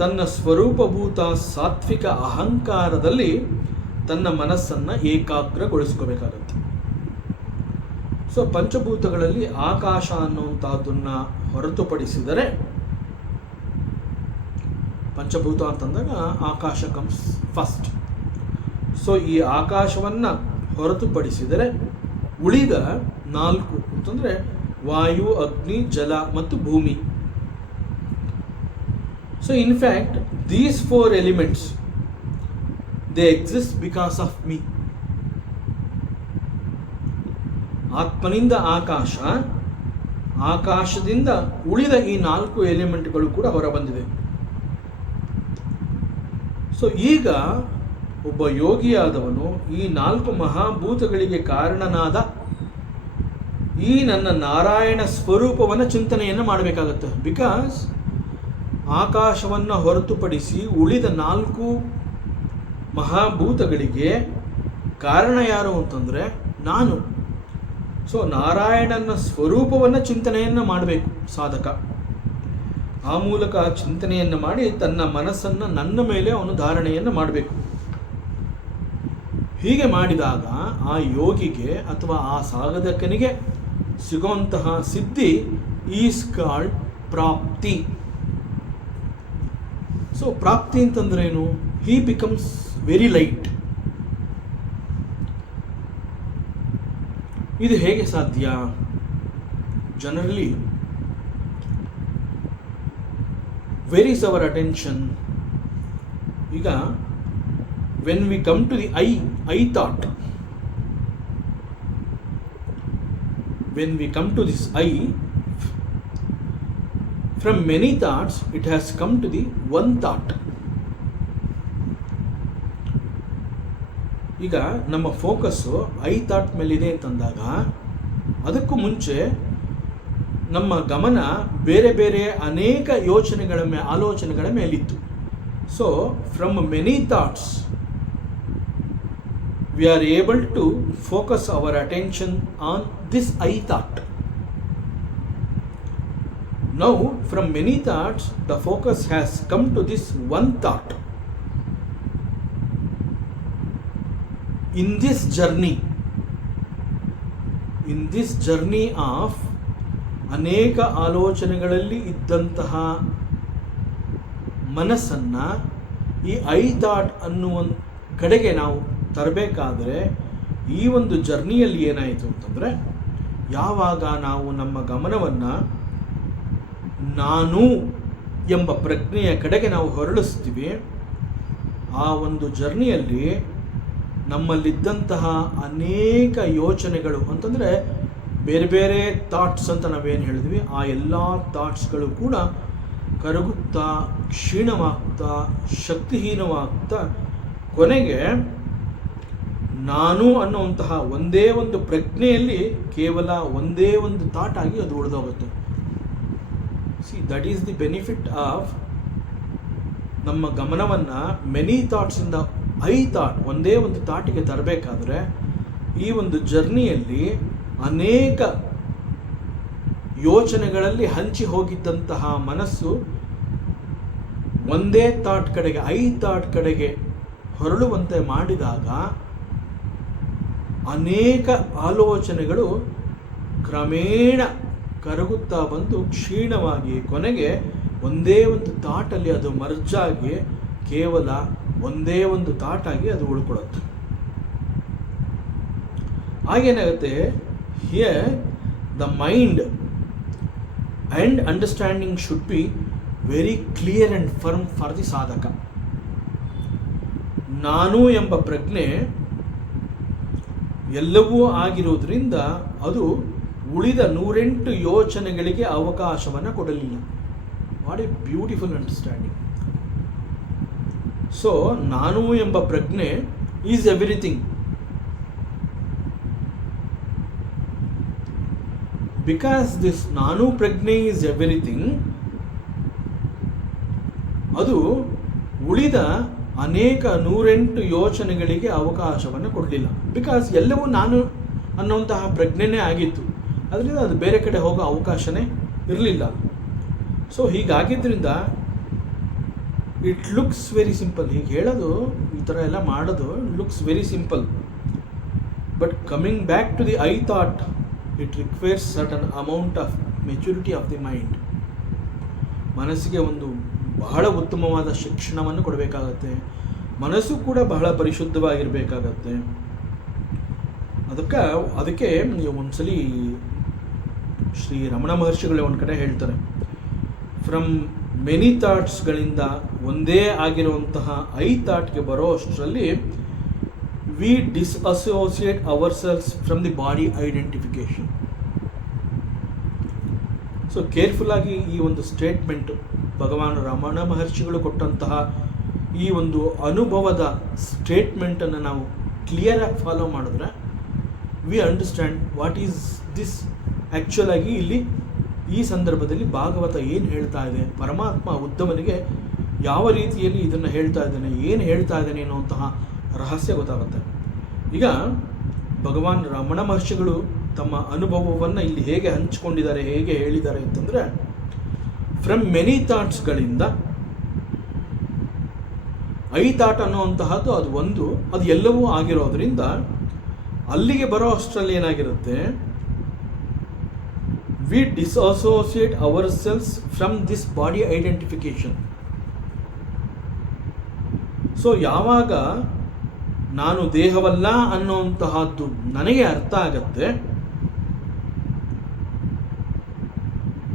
ತನ್ನ ಸ್ವರೂಪಭೂತ ಸಾತ್ವಿಕ ಅಹಂಕಾರದಲ್ಲಿ ತನ್ನ ಮನಸ್ಸನ್ನು ಏಕಾಗ್ರಗೊಳಿಸ್ಕೋಬೇಕಾಗತ್ತೆ. ಸೊ ಪಂಚಭೂತಗಳಲ್ಲಿ ಆಕಾಶ ಅನ್ನುವಂಥದ್ದನ್ನು ಹೊರತುಪಡಿಸಿದರೆ, ಪಂಚಭೂತ ಅಂತಂದಾಗ ಆಕಾಶ ಕಮ್ಸ್ ಫಸ್ಟ್. ಸೊ ಈ ಆಕಾಶವನ್ನು ಹೊರತುಪಡಿಸಿದರೆ ಉಳಿದ 4 ಅಂತಂದರೆ ವಾಯು, ಅಗ್ನಿ, ಜಲ ಮತ್ತು ಭೂಮಿ. So in fact these 4 elements they exist because of me. ಆತ್ಮನಿಂದ ಆಕಾಶ, ಆಕಾಶದಿಂದ ಉಳಿದ ಈ 4 ಎಲಿಮೆಂಟ್ಗಳು ಕೂಡ ಹೊರಬಂದಿದೆ. ಸೊ ಈಗ ಒಬ್ಬ ಯೋಗಿಯಾದವನು ಈ 4 ಮಹಾಭೂತಗಳಿಗೆ ಕಾರಣನಾದ ಈ ನನ್ನ ನಾರಾಯಣ ಸ್ವರೂಪವನ್ನು ಚಿಂತನೆಯನ್ನು ಮಾಡಬೇಕಾಗತ್ತೆ. ಬಿಕಾಸ್ ಆಕಾಶವನ್ನು ಹೊರತುಪಡಿಸಿ ಉಳಿದ 4 ಮಹಾಭೂತಗಳಿಗೆ ಕಾರಣ ಯಾರು ಅಂತಂದರೆ ನಾನು. ಸೊ ನಾರಾಯಣನ ಸ್ವರೂಪವನ್ನು ಚಿಂತನೆಯನ್ನು ಮಾಡಬೇಕು ಸಾಧಕ. ಆ ಮೂಲಕ ಚಿಂತನೆಯನ್ನು ಮಾಡಿ ತನ್ನ ಮನಸ್ಸನ್ನು ನನ್ನ ಮೇಲೆ ಅವನು ಧಾರಣೆಯನ್ನು ಮಾಡಬೇಕು. ಹೀಗೆ ಮಾಡಿದಾಗ ಆ ಯೋಗಿಗೆ ಅಥವಾ ಆ ಸಾಧಕನಿಗೆ ಸಿಗುವಂತಹ ಸಿದ್ಧಿ ಈಸ್ ಕಾಲ್ಡ್ ಪ್ರಾಪ್ತಿ. ಸೊ ಪ್ರಾಪ್ತಿ ಅಂತಂದ್ರೇನು? ಹಿ ಬಿಕಮ್ಸ್ ವೆರಿ ಲೈಟ್. ಇದು ಹೇಗೆ ಸಾಧ್ಯ? Generally where is our attention? ಈಗ when we come to the I thought, when we come to this I, from many thoughts it has come to the one thought. ಈಗ ನಮ್ಮ focus I thought ಮೇಲಿದೆ ಅಂತಂದಾಗ ಅದಕ್ಕೂ ಮುಂಚೆ ನಮ್ಮ ಗಮನ ಬೇರೆ ಬೇರೆ ಅನೇಕ ಆಲೋಚನೆಗಳ ಮೇಲಿತ್ತು. So from many thoughts we are able to focus our attention on this I thought. Now from many thoughts the focus has come to this one thought. In this journey of ಅನೇಕ ಆಲೋಚನೆಗಳಲ್ಲಿ ಇದ್ದಂತಹ ಮನಸ್ಸನ್ನು ಈ I thought ಅನ್ನುವ ಕಡೆಗೆ ನಾವು ತರಬೇಕಾದರೆ ಈ ಒಂದು ಜರ್ನಿಯಲ್ಲಿ ಏನಾಯಿತು ಅಂತಂದರೆ, ಯಾವಾಗ ನಾವು ನಮ್ಮ ಗಮನವನ್ನು ನಾನು ಎಂಬ ಪ್ರಜ್ಞೆಯ ಕಡೆಗೆ ನಾವು ಹೊರಳಿಸ್ತೀವಿ, ಆ ಒಂದು ಜರ್ನಿಯಲ್ಲಿ ನಮ್ಮಲ್ಲಿದ್ದಂತಹ ಅನೇಕ ಯೋಚನೆಗಳು ಅಂತಂದರೆ ಬೇರೆ ಬೇರೆ ಥಾಟ್ಸ್ ಅಂತ ನಾವೇನು ಹೇಳಿದ್ವಿ, ಆ ಎಲ್ಲ ಥಾಟ್ಸ್ಗಳು ಕೂಡ ಕರಗುತ್ತಾ ಕ್ಷೀಣವಾಗ್ತಾ ಶಕ್ತಿಹೀನವಾಗ್ತಾ ಕೊನೆಗೆ ನಾನು ಅನ್ನುವಂತಹ ಒಂದೇ ಒಂದು ಪ್ರಜ್ಞೆಯಲ್ಲಿ ಕೇವಲ ಒಂದೇ ಒಂದು ಥಾಟ್ ಆಗಿ ಅದು ಉಳಿದೋಗುತ್ತೆ. See that is the benefit of ನಮ್ಮ ಗಮನವನ್ನು ಮೆನಿ ಥಾಟ್ಸಿಂದ ಐ ಥಾಟ್ ಒಂದೇ ಒಂದು ಥಾಟಿಗೆ ತರಬೇಕಾದ್ರೆ ಈ ಒಂದು ಜರ್ನಿಯಲ್ಲಿ ಅನೇಕ ಯೋಚನೆಗಳಲ್ಲಿ ಹಂಚಿ ಹೋಗಿದ್ದಂತಹ ಮನಸ್ಸು ಒಂದೇ ಥಾಟ್ ಕಡೆಗೆ ಐ ಥಾಟ್ ಕಡೆಗೆ ಹೊರಳುವಂತೆ ಮಾಡಿದಾಗ ಅನೇಕ ಆಲೋಚನೆಗಳು ಕ್ರಮೇಣ ಕರಗುತ್ತಾ ಬಂದು ಕ್ಷೀಣವಾಗಿ ಕೊನೆಗೆ ಒಂದೇ ಒಂದು ಥಾಟಲ್ಲಿ ಅದು ಮರ್ಜಾಗಿ ಕೇವಲ ಒಂದೇ ಒಂದು ಥಾಟಾಗಿ ಅದು ಉಳ್ಕೊಳ್ಳುತ್ತೆ. ಹಾಗೇನಾಗುತ್ತೆ, here the mind and understanding should be very clear and firm for the ಸಾಧಕ. ನಾನು ಎಂಬ ಪ್ರಜ್ಞೆ ಎಲ್ಲವೂ ಆಗಿರೋದ್ರಿಂದ ಅದು ಉಳಿದ 108 ಯೋಚನೆಗಳಿಗೆ ಅವಕಾಶವನ್ನು ಕೊಡಲಿಲ್ಲ. What A beautiful understanding. So ನಾನು ಎಂಬ ಪ್ರಜ್ಞೆ ಈಸ್ ಎವ್ರಿಥಿಂಗ್. ಬಿಕಾಸ್ ದಿಸ್ ನಾನು ಪ್ರಜ್ಞೆ ಈಸ್ ಎವ್ರಿಥಿಂಗ್, ಅದು ಉಳಿದ ಅನೇಕ 108 ಯೋಚನೆಗಳಿಗೆ ಅವಕಾಶವನ್ನು ಕೊಡಲಿಲ್ಲ. ಬಿಕಾಸ್ ಎಲ್ಲವೂ ನಾನು ಅನ್ನುವಂತಹ ಪ್ರಜ್ಞೆನೇ ಆಗಿತ್ತು, ಅದರಿಂದ ಅದು ಬೇರೆ ಕಡೆ ಹೋಗೋ ಅವಕಾಶನೇ ಇರಲಿಲ್ಲ. ಸೊ ಹೀಗಾಗಿದ್ದರಿಂದ ಇಟ್ ಲುಕ್ಸ್ ವೆರಿ ಸಿಂಪಲ್. ಹೀಗೆ ಹೇಳೋದು, ಈ ಥರ ಎಲ್ಲ ಮಾಡೋದು looks very simple. But coming back to the I thought, it requires certain amount of maturity of the mind. ಮನಸ್ಸಿಗೆ ಒಂದು ಬಹಳ ಉತ್ತಮವಾದ ಶಿಕ್ಷಣವನ್ನು ಕೊಡಬೇಕಾಗತ್ತೆ. ಮನಸ್ಸು ಕೂಡ ಬಹಳ ಪರಿಶುದ್ಧವಾಗಿರಬೇಕಾಗತ್ತೆ. ಅದಕ್ಕೆ ಒಂದ್ಸಲಿ ಶ್ರೀ ರಮಣ ಮಹರ್ಷಿಗಳೇ ಒಂದು ಕಡೆ ಹೇಳ್ತಾರೆ, ಫ್ರಮ್ ಮೆನಿ ಥಾಟ್ಸ್ಗಳಿಂದ ಒಂದೇ ಆಗಿರುವಂತಹ ಐ ಥಾಟ್ಗೆ ಬರೋ ಅಷ್ಟರಲ್ಲಿ we disassociate our selves from the body identification. ಸೊ ಕೇರ್ಫುಲ್ಲಾಗಿ ಈ ಒಂದು ಸ್ಟೇಟ್ಮೆಂಟು, ಭಗವಾನ್ ರಮಣ ಮಹರ್ಷಿಗಳು ಕೊಟ್ಟಂತಹ ಈ ಒಂದು ಅನುಭವದ ಸ್ಟೇಟ್ಮೆಂಟನ್ನು ನಾವು ಕ್ಲಿಯರಾಗಿ ಫಾಲೋ ಮಾಡಿದ್ರೆ we understand what is this. Actual ಆಗಿ ಇಲ್ಲಿ ಈ ಸಂದರ್ಭದಲ್ಲಿ ಭಾಗವತ ಏನು ಹೇಳ್ತಾ ಇದೆ, ಪರಮಾತ್ಮ ಉದ್ಧವನಿಗೆ ಯಾವ ರೀತಿಯಲ್ಲಿ ಇದನ್ನು ಹೇಳ್ತಾ ಇದ್ದಾನೆ, ಏನು ಹೇಳ್ತಾ ಇದ್ದಾನೆ ಅನ್ನುವಂತಹ ರಹಸ್ಯ ಗೊತ್ತಾಗುತ್ತೆ. ಈಗ ಭಗವಾನ್ ರಮಣ ಮಹರ್ಷಿಗಳು ತಮ್ಮ ಅನುಭವವನ್ನು ಇಲ್ಲಿ ಹೇಗೆ ಹಂಚಿಕೊಂಡಿದ್ದಾರೆ, ಹೇಗೆ ಹೇಳಿದ್ದಾರೆ ಅಂತಂದರೆ, ಫ್ರಮ್ ಮೆನಿ ಥಾಟ್ಸ್ಗಳಿಂದ ಐ ಥಾಟ್ ಅನ್ನುವಂತಹದ್ದು ಅದು ಎಲ್ಲವೂ ಆಗಿರೋದ್ರಿಂದ ಅಲ್ಲಿಗೆ ಬರೋ ಅಷ್ಟರಲ್ಲಿ ಏನಾಗಿರುತ್ತೆ, we disassociate our selves from this body identification. ಸೊ ಯಾವಾಗ ನಾನು ದೇಹವಲ್ಲ ಅನ್ನುವಂತಹದ್ದು ನನಗೆ ಅರ್ಥ ಆಗತ್ತೆ,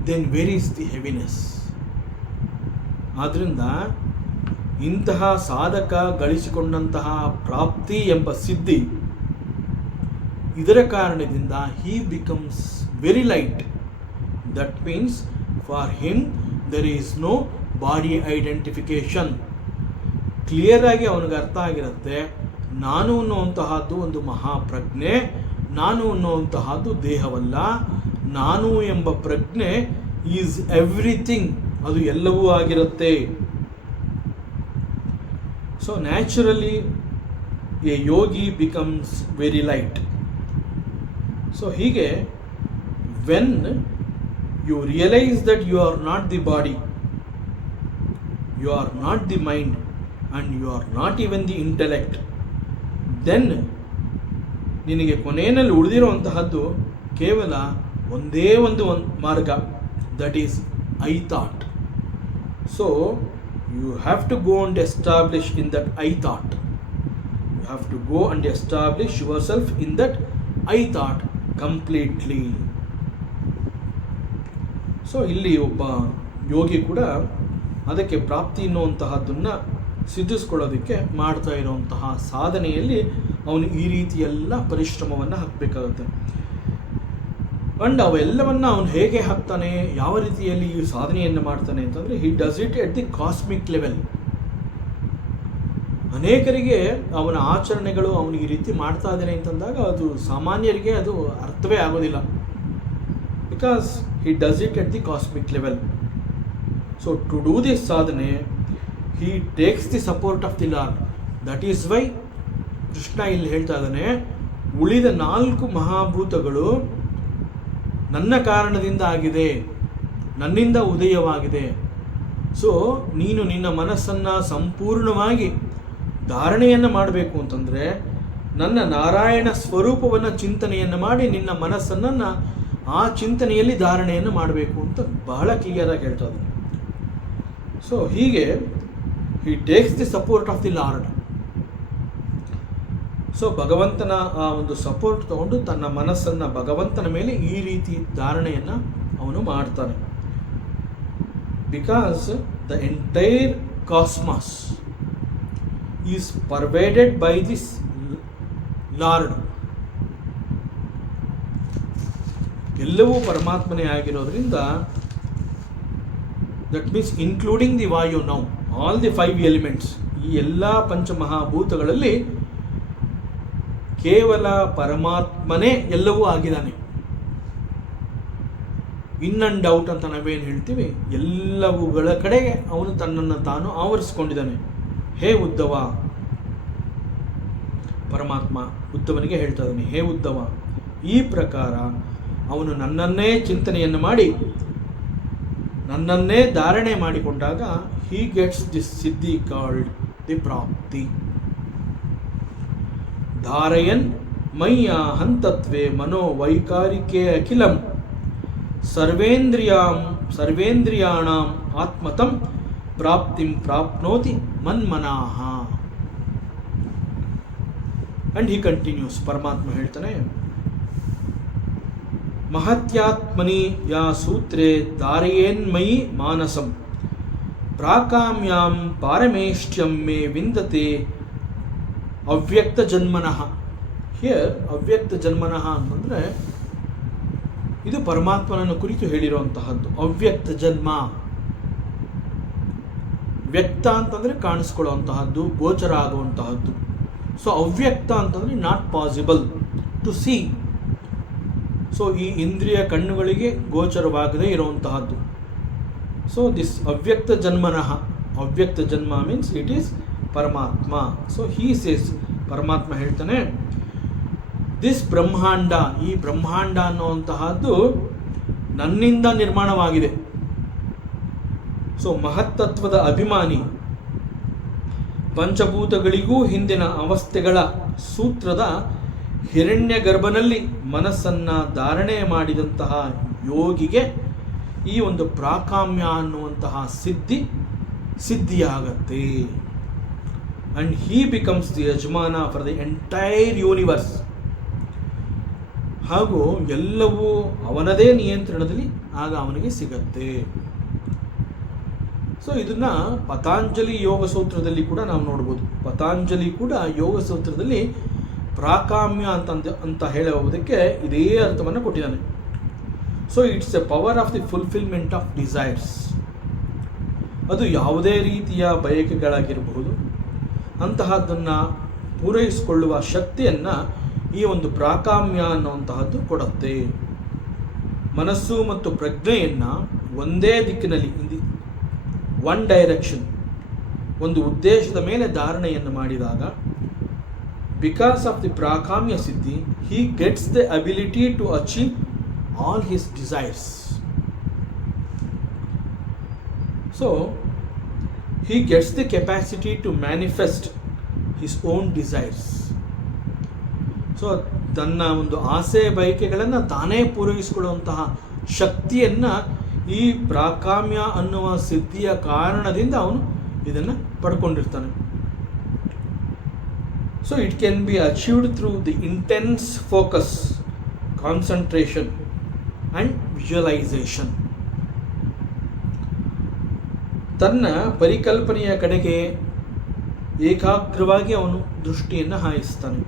then where is the heaviness. ಆದ್ದರಿಂದ ಇಂತಹ ಸಾಧಕ ಗಳಿಸಿಕೊಂಡಂತಹ ಪ್ರಾಪ್ತಿ ಎಂಬ ಸಿದ್ಧಿ, ಇದರ ಕಾರಣದಿಂದ he becomes very light. That means for him there is no body identification. Clear ಆಗಿ ಅವನಿಗೆ ಅರ್ಥ ಆಗಿರುತ್ತೆ, ನಾನು ಅನ್ನುವಂತಹದ್ದು ಒಂದು ಮಹಾಪ್ರಜ್ಞೆ, ನಾನು ಅನ್ನುವಂತಹದ್ದು ದೇಹವಲ್ಲ, ನಾನು ಎಂಬ ಪ್ರಜ್ಞೆ ಈಸ್ ಎವ್ರಿಥಿಂಗ್, ಅದು ಎಲ್ಲವೂ ಆಗಿರುತ್ತೆ. So naturally a yogi becomes very light. So ಹೀಗೆ when you realise that you are not the body, you are not the mind, and you are not even the intellect, then ನಿನಗೆ ಕೊನೆಯಲ್ಲಿ ಉಳಿದಿರುವಂತಹದ್ದು ಕೇವಲ ಒಂದೇ ಒಂದು ಮಾರ್ಗ, that is I thought. So you have to go and establish in that I thought. You have to go and establish yourself in that I thought completely. So ಇಲ್ಲಿ ಒಬ್ಬ ಯೋಗಿ ಕೂಡ ಅದಕ್ಕೆ ಪ್ರಾಪ್ತಿ ಅನ್ನುವಂತಹದ್ದನ್ನು ಸಿದ್ಧಿಸ್ಕೊಳ್ಳೋದಕ್ಕೆ ಮಾಡ್ತಾ ಇರುವಂತಹ ಸಾಧನೆಯಲ್ಲಿ ಅವನು ಈ ರೀತಿಯೆಲ್ಲ ಪರಿಶ್ರಮವನ್ನು ಹಾಕಬೇಕಾಗುತ್ತೆ. ಅಂಡ್ ಅವೆಲ್ಲವನ್ನು ಅವನು ಹೇಗೆ ಹಾಕ್ತಾನೆ, ಯಾವ ರೀತಿಯಲ್ಲಿ ಈ ಸಾಧನೆಯನ್ನು ಮಾಡ್ತಾನೆ ಅಂತಂದರೆ, ಹಿ does it at the cosmic level. ಅನೇಕರಿಗೆ ಅವನ ಆಚರಣೆಗಳು ಅವನು ಈ ರೀತಿ ಮಾಡ್ತಾ ಇದ್ದಾನೆ ಅಂತಂದಾಗ ಅದು ಸಾಮಾನ್ಯರಿಗೆ ಅದು ಅರ್ಥವೇ ಆಗೋದಿಲ್ಲ, because he does it at the cosmic level. So to do this ಸಾಧನೆ he takes the support of the lord. That is why Krishna ಇಲ್ಲಿ ಹೇಳ್ತಾ ಇದ್ದಾನೆ, ಉಳಿದ 4 ಮಹಾಭೂತಗಳು ನನ್ನ ಕಾರಣದಿಂದ ಆಗಿದೆ, ನನ್ನಿಂದ ಉದಯವಾಗಿದೆ. ಸೊ ನೀನು ನಿನ್ನ ಮನಸ್ಸನ್ನು ಸಂಪೂರ್ಣವಾಗಿ ಧಾರಣೆಯನ್ನು ಮಾಡಬೇಕು ಅಂತಂದರೆ ನನ್ನ ನಾರಾಯಣ ಸ್ವರೂಪವನ್ನು ಚಿಂತನೆಯನ್ನು ಮಾಡಿ ನಿನ್ನ ಮನಸ್ಸನ್ನು ಆ ಚಿಂತನೆಯಲ್ಲಿ ಧಾರಣೆಯನ್ನು ಮಾಡಬೇಕು ಅಂತ ಬಹಳ ಕ್ಲಿಯರಾಗಿ ಹೇಳ್ತಾ ಇದ್ದಾನೆ. ಸೊ ಹೀಗೆ ಹಿ takes the support of the lord. So ಭಗವಂತನ ಆ ಒಂದು ಸಪೋರ್ಟ್ ತಗೊಂಡು ತನ್ನ ಮನಸ್ಸನ್ನು ಭಗವಂತನ ಮೇಲೆ ಈ ರೀತಿ ಧಾರಣೆಯನ್ನು ಅವನು ಮಾಡ್ತಾನೆ. Because the entire cosmos is pervaded by this lord. ಎಲ್ಲವೂ ಪರಮಾತ್ಮನೇ ಆಗಿರೋದ್ರಿಂದ, ದಟ್ ಮೀನ್ಸ್ ಇನ್ಕ್ಲೂಡಿಂಗ್ ದಿ ವಾಯು ನೌ, ಆಲ್ ದಿ 5 ಎಲಿಮೆಂಟ್ಸ್, ಈ ಎಲ್ಲ ಪಂಚಮಹಾಭೂತಗಳಲ್ಲಿ ಕೇವಲ ಪರಮಾತ್ಮನೇ ಎಲ್ಲವೂ ಆಗಿದ್ದಾನೆ. ಇನ್ ಅಂಡ್ ಔಟ್ ಅಂತ ನಾವೇನು ಹೇಳ್ತೀವಿ, ಎಲ್ಲವುಗಳ ಕಡೆಗೆ ಅವನು ತನ್ನನ್ನು ತಾನು ಆವರಿಸಿಕೊಂಡಿದ್ದಾನೆ. ಹೇ ಉದ್ಧವ, ಪರಮಾತ್ಮ ಉದ್ಧವನಿಗೆ ಹೇಳ್ತಾ ಇದ್ದಾನೆ, ಹೇ ಉದ್ಧವ, ಈ ಪ್ರಕಾರ ಅವನು ನನ್ನನ್ನೇ ಚಿಂತನೆಯನ್ನು ಮಾಡಿ ನನ್ನನ್ನೇ ಧಾರಣೆ ಮಾಡಿಕೊಂಡಾಗ he gets this siddhi called the prapti. Dharayan maya hantatve mano vaikarike akilam sarvendriyanam atmatam praptim prapnoti manmanaha. And he continues, Paramatma ಹೇಳ್ತಾನೆ, ಮಹತ್ಯಾತ್ಮನಿ ಯಾ ಸೂತ್ರೇ ಧಾರಯೇನ್ಮಯಿ ಮಾನಸಂ ಪ್ರಾಕಾಮ್ಯಾಂ ಪಾರಮೇಷ್ಟ್ಯಂ ಮೇ ವಿಂದತೆ ಅವ್ಯಕ್ತ ಜನ್ಮನಃ. ಹಿಯರ್ ಅವ್ಯಕ್ತ ಜನ್ಮನಃ ಅಂತಂದರೆ ಇದು ಪರಮಾತ್ಮನನ್ನು ಕುರಿತು ಹೇಳಿರುವಂತಹದ್ದು. ಅವ್ಯಕ್ತ ಜನ್ಮ, ವ್ಯಕ್ತ ಅಂತಂದರೆ ಕಾಣಿಸ್ಕೊಳ್ಳುವಂತಹದ್ದು, ಗೋಚರ ಆಗುವಂತಹದ್ದು. ಸೊ ಅವ್ಯಕ್ತ ಅಂತಂದರೆ not possible to see. So ಈ ಇಂದ್ರಿಯ ಕಣ್ಣುಗಳಿಗೆ ಗೋಚರವಾಗದೇ ಇರುವಂತಹದ್ದು. ಸೊ ದಿಸ್ ಅವ್ಯಕ್ತ ಜನ್ಮನಃ, ಅವ್ಯಕ್ತ ಜನ್ಮ ಮೀನ್ಸ್ ಇಟ್ ಈಸ್ ಪರಮಾತ್ಮ. ಸೊ ಹೀ ಸೇಸ್, ಪರಮಾತ್ಮ ಹೇಳ್ತಾನೆ, ದಿಸ್ ಬ್ರಹ್ಮಾಂಡ, ಈ ಬ್ರಹ್ಮಾಂಡ ಅನ್ನುವಂತಹದ್ದು ನನ್ನಿಂದ ನಿರ್ಮಾಣವಾಗಿದೆ. ಸೊ ಮಹತ್ತತ್ವದ ಅಭಿಮಾನಿ, ಪಂಚಭೂತಗಳಿಗೂ ಹಿಂದಿನ ಅವಸ್ಥೆಗಳ ಸೂತ್ರದ ಹಿರಣ್ಯ ಗರ್ಭನಲ್ಲಿ ಮನಸ್ಸನ್ನು ಧಾರಣೆ ಮಾಡಿದಂತಹ ಯೋಗಿಗೆ ಈ ಒಂದು ಪ್ರಾಕಾಮ್ಯ ಅನ್ನುವಂತಹ ಸಿದ್ಧಿಯಾಗತ್ತೆ. ಅಂಡ್ ಹೀ ಬಿಕಮ್ಸ್ ದಿ ಯಜಮಾನ ಫಾರ್ ದಿ ಎಂಟೈರ್ ಯೂನಿವರ್ಸ್. ಹಾಗೂ ಎಲ್ಲವೂ ಅವನದೇ ನಿಯಂತ್ರಣದಲ್ಲಿ ಆಗ ಅವನಿಗೆ ಸಿಗತ್ತೆ. ಸೊ ಇದನ್ನ ಪತಾಂಜಲಿ ಯೋಗ ಸೂತ್ರದಲ್ಲಿ ಕೂಡ ನಾವು ನೋಡ್ಬೋದು. ಪತಾಂಜಲಿ ಕೂಡ ಯೋಗ ಸೂತ್ರದಲ್ಲಿ ಪ್ರಾಕಾಮ್ಯ ಅಂತ ಹೇಳುವುದಕ್ಕೆ ಇದೇ ಅರ್ಥವನ್ನು ಕೊಟ್ಟಿದ್ದಾನೆ. So it's A power of the fulfilment of desires. ಅದು ಯಾವುದೇ ರೀತಿಯ ಬಯಕೆಗಳಾಗಿರಬಹುದು, ಅಂತಹದ್ದನ್ನು ಪೂರೈಸಿಕೊಳ್ಳುವ ಶಕ್ತಿಯನ್ನು ಈ ಒಂದು ಪ್ರಾಕಾಮ್ಯ ಅನ್ನುವಂತಹದ್ದು ಕೊಡುತ್ತೆ. ಮನಸ್ಸು ಮತ್ತು ಪ್ರಜ್ಞೆಯನ್ನು ಒಂದೇ ದಿಕ್ಕಿನಲ್ಲಿ, ಒನ್ ಡೈರೆಕ್ಷನ್, ಒಂದು ಉದ್ದೇಶದ ಮೇಲೆ ಧಾರಣೆಯನ್ನು ಮಾಡಿದಾಗ, ಬಿಕಾಸ್ ಆಫ್ ದಿ ಪ್ರಾಕಾಮ್ಯ ಸಿದ್ಧಿ, he gets the ability to achieve all his desires. So he gets the capacity to manifest his own desires. So ತನ್ನ ಒಂದು ಆಸೆ ಬಯಕೆಗಳನ್ನು ತಾನೇ ಪೂರೈಸಿಕೊಳ್ಳುವಂತಹ ಶಕ್ತಿಯನ್ನು ಈ ಪ್ರಾಕಾಮ್ಯ ಅನ್ನುವ ಸಿದ್ಧಿಯ ಕಾರಣದಿಂದ ಅವನು ಇದನ್ನು ಪಡ್ಕೊಂಡಿರ್ತಾನೆ. So it can be achieved through the intense focus, concentration and visualisation. ತನ್ನ ಪರಿಕಲ್ಪನೆಯ ಕಡೆಗೆ ಏಕಾಗ್ರವಾಗಿ ಅವನು ದೃಷ್ಟಿಯನ್ನು ಹಾಯಿಸ್ತಾನೆ.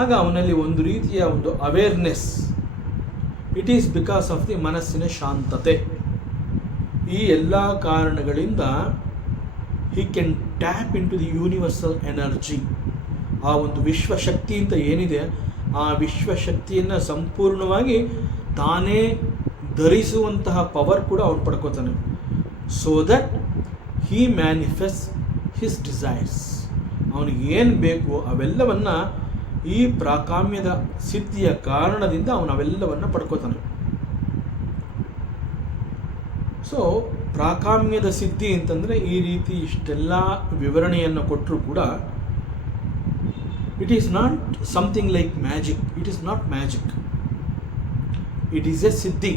ಆಗ ಅವನಲ್ಲಿ ಒಂದು ರೀತಿಯ ಒಂದು awareness. It is because of the ಮನಸ್ಸಿನ ಶಾಂತತೆ. ಈ ಎಲ್ಲ ಕಾರಣಗಳಿಂದ he can tap into the universal energy. ಆ ಒಂದು ವಿಶ್ವಶಕ್ತಿ ಅಂತ ಏನಿದೆ, ಆ ವಿಶ್ವಶಕ್ತಿಯನ್ನು ಸಂಪೂರ್ಣವಾಗಿ ತಾನೇ ಧರಿಸುವಂತಹ ಪವರ್ ಕೂಡ ಅವನು ಪಡ್ಕೋತಾನೆ. So that he manifest his desires. ಅವನಿಗೆ ಏನು ಬೇಕು ಅವೆಲ್ಲವನ್ನು ಈ ಪ್ರಾಕಾಮ್ಯದ ಸಿದ್ಧಿಯ ಕಾರಣದಿಂದ ಅವನು ಅವೆಲ್ಲವನ್ನು ಪಡ್ಕೋತಾನೆ. ಸೊ ಪ್ರಾಕಾಮ್ಯದ ಸಿದ್ಧಿ ಅಂತಂದರೆ ಈ ರೀತಿ ಇಷ್ಟೆಲ್ಲ ವಿವರಣೆಯನ್ನು ಕೊಟ್ಟರೂ ಕೂಡ it is not something like magic. It is not magic, it is a siddhi.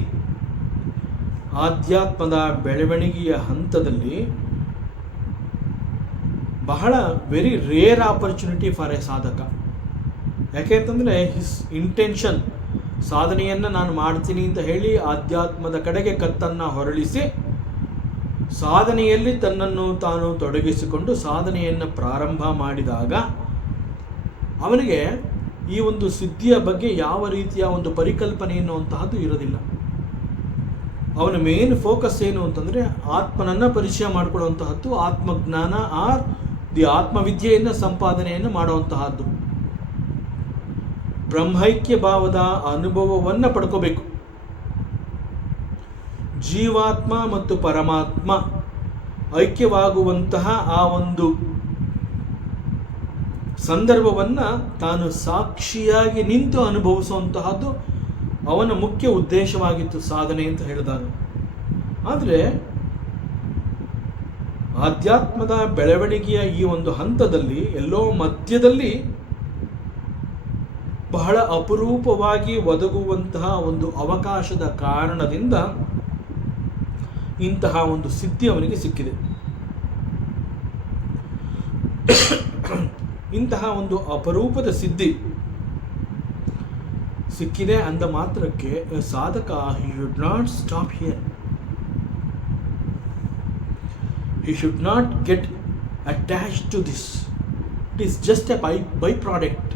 ಆಧ್ಯಾತ್ಮದ ಬೆಳವಣಿಗೆಯ ಹಂತದಲ್ಲಿ ಬಹಳ very rare opportunity for a sadhaka. ಯಾಕೆ ಅಂತಂದರೆ ಹಿಸ್ ಇಂಟೆನ್ಷನ್, ಸಾಧನೆಯನ್ನು ನಾನು ಮಾಡ್ತೀನಿ ಅಂತ ಹೇಳಿ ಆಧ್ಯಾತ್ಮದ ಕಡೆಗೆ ಕತ್ತನ್ನು ಹೊರಳಿಸಿ ಸಾಧನೆಯಲ್ಲಿ ತನ್ನನ್ನು ತಾನು ತೊಡಗಿಸಿಕೊಂಡು ಸಾಧನೆಯನ್ನು ಪ್ರಾರಂಭ ಮಾಡಿದಾಗ ಅವನಿಗೆ ಈ ಒಂದು ಸಿದ್ಧಿಯ ಬಗ್ಗೆ ಯಾವ ರೀತಿಯ ಒಂದು ಪರಿಕಲ್ಪನೆ ಎನ್ನುವಂತಹದ್ದು ಇರೋದಿಲ್ಲ. ಅವನ ಮೇನ್ ಫೋಕಸ್ ಏನು ಅಂತಂದರೆ ಆತ್ಮನನ್ನು ಪರಿಚಯ ಮಾಡಿಕೊಳ್ಳುವಂತಹದ್ದು, ಆತ್ಮಜ್ಞಾನ ಆರ್ ದಿ ಆತ್ಮವಿದ್ಯೆಯನ್ನು ಸಂಪಾದನೆಯನ್ನು ಮಾಡುವಂತಹದ್ದು, ಬ್ರಹ್ಮೈಕ್ಯ ಭಾವದ ಅನುಭವವನ್ನು ಪಡ್ಕೋಬೇಕು. ಜೀವಾತ್ಮ ಮತ್ತು ಪರಮಾತ್ಮ ಐಕ್ಯವಾಗುವಂತಹ ಆ ಒಂದು ಸಂದರ್ಭವನ್ನು ತಾನು ಸಾಕ್ಷಿಯಾಗಿ ನಿಂತು ಅನುಭವಿಸುವಂತಹದ್ದು ಅವನ ಮುಖ್ಯ ಉದ್ದೇಶವಾಗಿತ್ತು ಸಾಧನೆ ಅಂತ ಹೇಳಿದಾಗ. ಆದರೆ ಆಧ್ಯಾತ್ಮದ ಬೆಳವಣಿಗೆಯ ಈ ಒಂದು ಹಂತದಲ್ಲಿ ಎಲ್ಲೋ ಮಧ್ಯದಲ್ಲಿ ಬಹಳ ಅಪರೂಪವಾಗಿ ಒದಗುವಂತಹ ಒಂದು ಅವಕಾಶದ ಕಾರಣದಿಂದ ಇಂತಹ ಒಂದು ಸಿದ್ಧಿ ಅವನಿಗೆ ಸಿಕ್ಕಿದೆ. ಇಂತಹ ಒಂದು ಅಪರೂಪದ ಸಿದ್ಧಿ ಸಿಕ್ಕಿದೆ ಅಂದ ಮಾತ್ರಕ್ಕೆ ಸಾಧಕ he should not stop here. He should not get attached to this. It is just a byproduct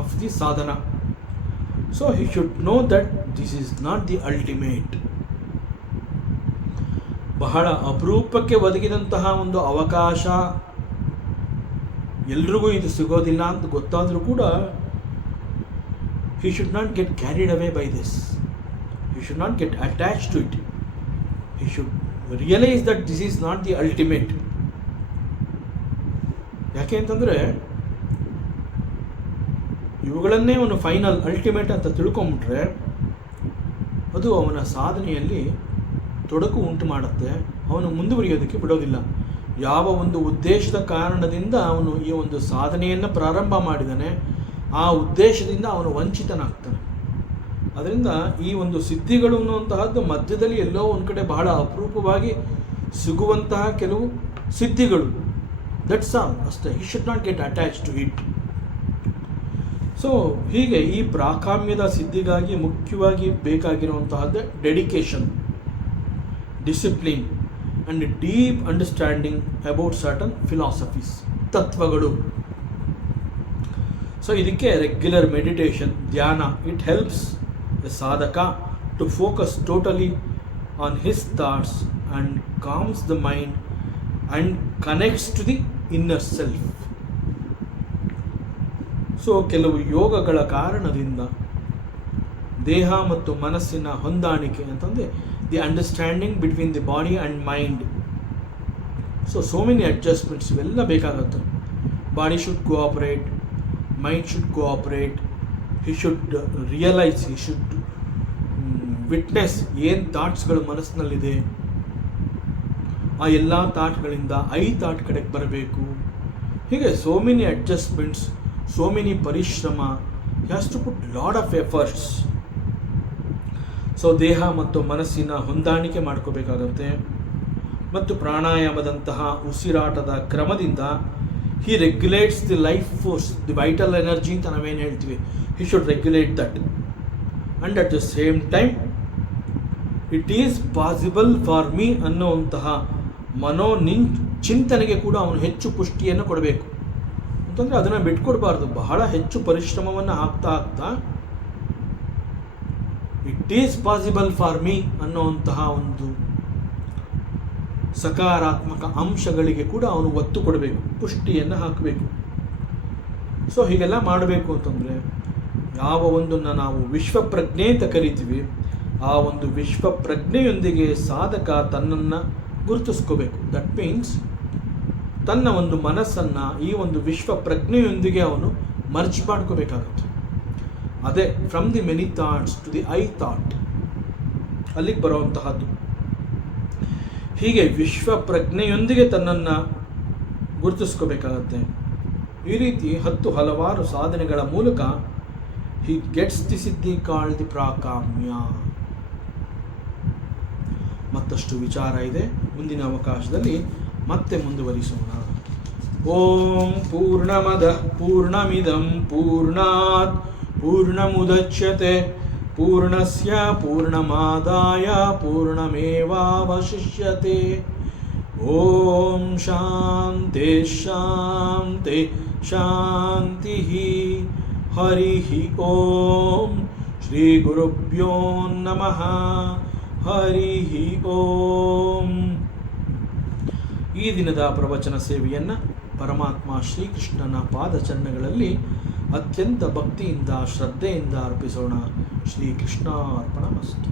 of the sadhana. So he should know that this is not the ultimate. ಬಹಳ ಅಪರೂಪಕ್ಕೆ ಒದಗಿದಂತಹ ಒಂದು ಅವಕಾಶ, ಎಲ್ರಿಗೂ ಇದು ಸಿಗೋದಿಲ್ಲ ಅಂತ ಗೊತ್ತಾದರೂ ಕೂಡ he should not get carried away by this. He should not get attached to it. He should realize that this is not the ultimate. ಯಾಕೆ ಅಂತಂದರೆ ಇವುಗಳನ್ನೇ ಅವನು ಫೈನಲ್ ಅಲ್ಟಿಮೇಟ್ ಅಂತ ತಿಳ್ಕೊಂಬಿಟ್ರೆ ಅದು ಅವನ ಸಾಧನೆಯಲ್ಲಿ ತೊಡಕು ಉಂಟು ಮಾಡುತ್ತೆ. ಅವನು ಮುಂದುವರಿಯೋದಕ್ಕೆ ಬಿಡೋದಿಲ್ಲ. ಯಾವ ಒಂದು ಉದ್ದೇಶದ ಕಾರಣದಿಂದ ಅವನು ಈ ಒಂದು ಸಾಧನೆಯನ್ನು ಪ್ರಾರಂಭ ಮಾಡಿದ್ದಾನೆ ಆ ಉದ್ದೇಶದಿಂದ ಅವನು ವಂಚಿತನಾಗ್ತಾನೆ. ಅದರಿಂದ ಈ ಒಂದು ಸಿದ್ಧಿಗಳು ಅನ್ನುವಂತಹದ್ದು ಮಧ್ಯದಲ್ಲಿ ಎಲ್ಲೋ ಒಂದು ಕಡೆ ಬಹಳ ಅಪರೂಪವಾಗಿ ಸಿಗುವಂತಹ ಕೆಲವು ಸಿದ್ಧಿಗಳು, ದಟ್ಸ್ ಆಲ್ ಅಷ್ಟೇ. He should not get attach to it. So ಹೀಗೆ ಈ ಪ್ರಾಕಾಮ್ಯದ ಸಿದ್ಧಿಗಾಗಿ ಮುಖ್ಯವಾಗಿ ಬೇಕಾಗಿರುವಂತಹದ್ದು dedication, discipline and deep understanding about certain philosophies, ತತ್ವಗಳು. ಸೊ ಇದಕ್ಕೆ ರೆಗ್ಯುಲರ್ ಮೆಡಿಟೇಷನ್, ಧ್ಯಾನ, ಇಟ್ ಹೆಲ್ಪ್ಸ್ ಎ ಸಾಧಕ to focus totally on his thoughts and calms the mind and connects to the inner self. So ಕೆಲವು ಯೋಗಗಳ ಕಾರಣದಿಂದ ದೇಹ ಮತ್ತು ಮನಸ್ಸಿನ ಹೊಂದಾಣಿಕೆ ಅಂತಂದರೆ the understanding between the body and mind. So many adjustments ಇವೆಲ್ಲ ಬೇಕಾಗುತ್ತೆ. Body should cooperate, mind should cooperate, he should realise, he should witness ಏನು ಥಾಟ್ಸ್ಗಳು ಮನಸ್ಸಿನಲ್ಲಿದೆ, ಆ ಎಲ್ಲ ಥಾಟ್ಗಳಿಂದ ಥಾಟ್ ಕಡೆಗೆ ಬರಬೇಕು. ಹೀಗೆ so many adjustments, so many ಪರಿಶ್ರಮ, has to put lot of efforts. So ದೇಹ ಮತ್ತು ಮನಸ್ಸಿನ ಹೊಂದಾಣಿಕೆ ಮಾಡ್ಕೋಬೇಕಾಗತ್ತೆ. ಮತ್ತು ಪ್ರಾಣಾಯಾಮದಂತಹ ಉಸಿರಾಟದ ಕ್ರಮದಿಂದ he regulates the life force, the vital energy ಅಂತ ನಾವೇನು ಹೇಳ್ತೀವಿ, he should regulate that. And at the same time it is possible for me ಅನ್ನುವಂತಹ ಚಿಂತನೆಗೆ ಕೂಡ ಅವನು ಹೆಚ್ಚು ಪುಷ್ಟಿಯನ್ನು ಕೊಡಬೇಕು. ಅಂತಂದರೆ ಅದನ್ನು ಬಿಟ್ಕೊಡ್ಬಾರ್ದು. ಬಹಳ ಹೆಚ್ಚು ಪರಿಶ್ರಮವನ್ನು ಹಾಕ್ತಾ it is possible for me ಅನ್ನುವಂತಹ ಒಂದು ಸಕಾರಾತ್ಮಕ ಅಂಶಗಳಿಗೆ ಕೂಡ ಅವನು ಒತ್ತು ಕೊಡಬೇಕು, ಪುಷ್ಟಿಯನ್ನು ಹಾಕಬೇಕು. ಸೊ ಹೀಗೆಲ್ಲ ಮಾಡಬೇಕು ಅಂತಂದರೆ ಯಾವ ಒಂದನ್ನು ನಾವು ವಿಶ್ವಪ್ರಜ್ಞೆ ಅಂತ ಕರಿತೀವಿ, ಆ ಒಂದು ವಿಶ್ವಪ್ರಜ್ಞೆಯೊಂದಿಗೆ ಸಾಧಕ ತನ್ನನ್ನು ಗುರುತಿಸ್ಕೋಬೇಕು. ದಟ್ ಮೀನ್ಸ್ ತನ್ನ ಒಂದು ಮನಸ್ಸನ್ನು ಈ ಒಂದು ವಿಶ್ವಪ್ರಜ್ಞೆಯೊಂದಿಗೆ ಅವನು ಮರ್ಜ್ ಮಾಡ್ಕೋಬೇಕಾಗುತ್ತೆ. ಅದೇ from the many thoughts to the thought, ಅಲ್ಲಿಗೆ ಬರುವಂತಹದ್ದು. ಹೀಗೆ ವಿಶ್ವಪ್ರಜ್ಞೆಯೊಂದಿಗೆ ತನ್ನನ್ನು ಗುರುತಿಸ್ಕೋಬೇಕಾಗತ್ತೆ. ಈ ರೀತಿ ಹಲವಾರು ಸಾಧನೆಗಳ ಮೂಲಕ ಹಿ ಗೆಟ್ಸ್ ದಿ ಸಿದ್ಧಿ ಕಾಲ್ಡ್ ದಿ ಪ್ರಾಕಾಮ್ಯ. ಮತ್ತಷ್ಟು ವಿಚಾರ ಇದೆ, ಮುಂದಿನ ಅವಕಾಶದಲ್ಲಿ ಮತ್ತೆ ಮುಂದುವರಿಸೋಣ. ಓಂ ಪೂರ್ಣಮದಃ ಪೂರ್ಣಮಿದಂ ಪೂರ್ಣಾತ್ ಪೂರ್ಣಮುದಚ್ಯತೆ ಪೂರ್ಣಸ್ಯ ಪೂರ್ಣಮಾದಾಯ ಪೂರ್ಣಮೇವಾವಶಿಷ್ಯತೆ. ಓಂ ಶಾಂತಿ ಶಾಂತಿ ಶಾಂತಿ. ಹರಿ ಓಂ ಶ್ರೀ ಗುರುಭ್ಯೋ ನಮಃ. ಹರಿ ಓಂ. ಈ ದಿನದ ಪ್ರವಚನ ಸೇವೆಯನ್ನು ಪರಮಾತ್ಮ ಶ್ರೀಕೃಷ್ಣನ ಪಾದಚರಣಗಳಲ್ಲಿ ಅತ್ಯಂತ ಭಕ್ತಿಯಿಂದ ಶ್ರದ್ಧೆಯಿಂದ ಅರ್ಪಿಸೋಣ. ಶ್ರೀಕೃಷ್ಣಾರ್ಪಣಮಸ್ತು.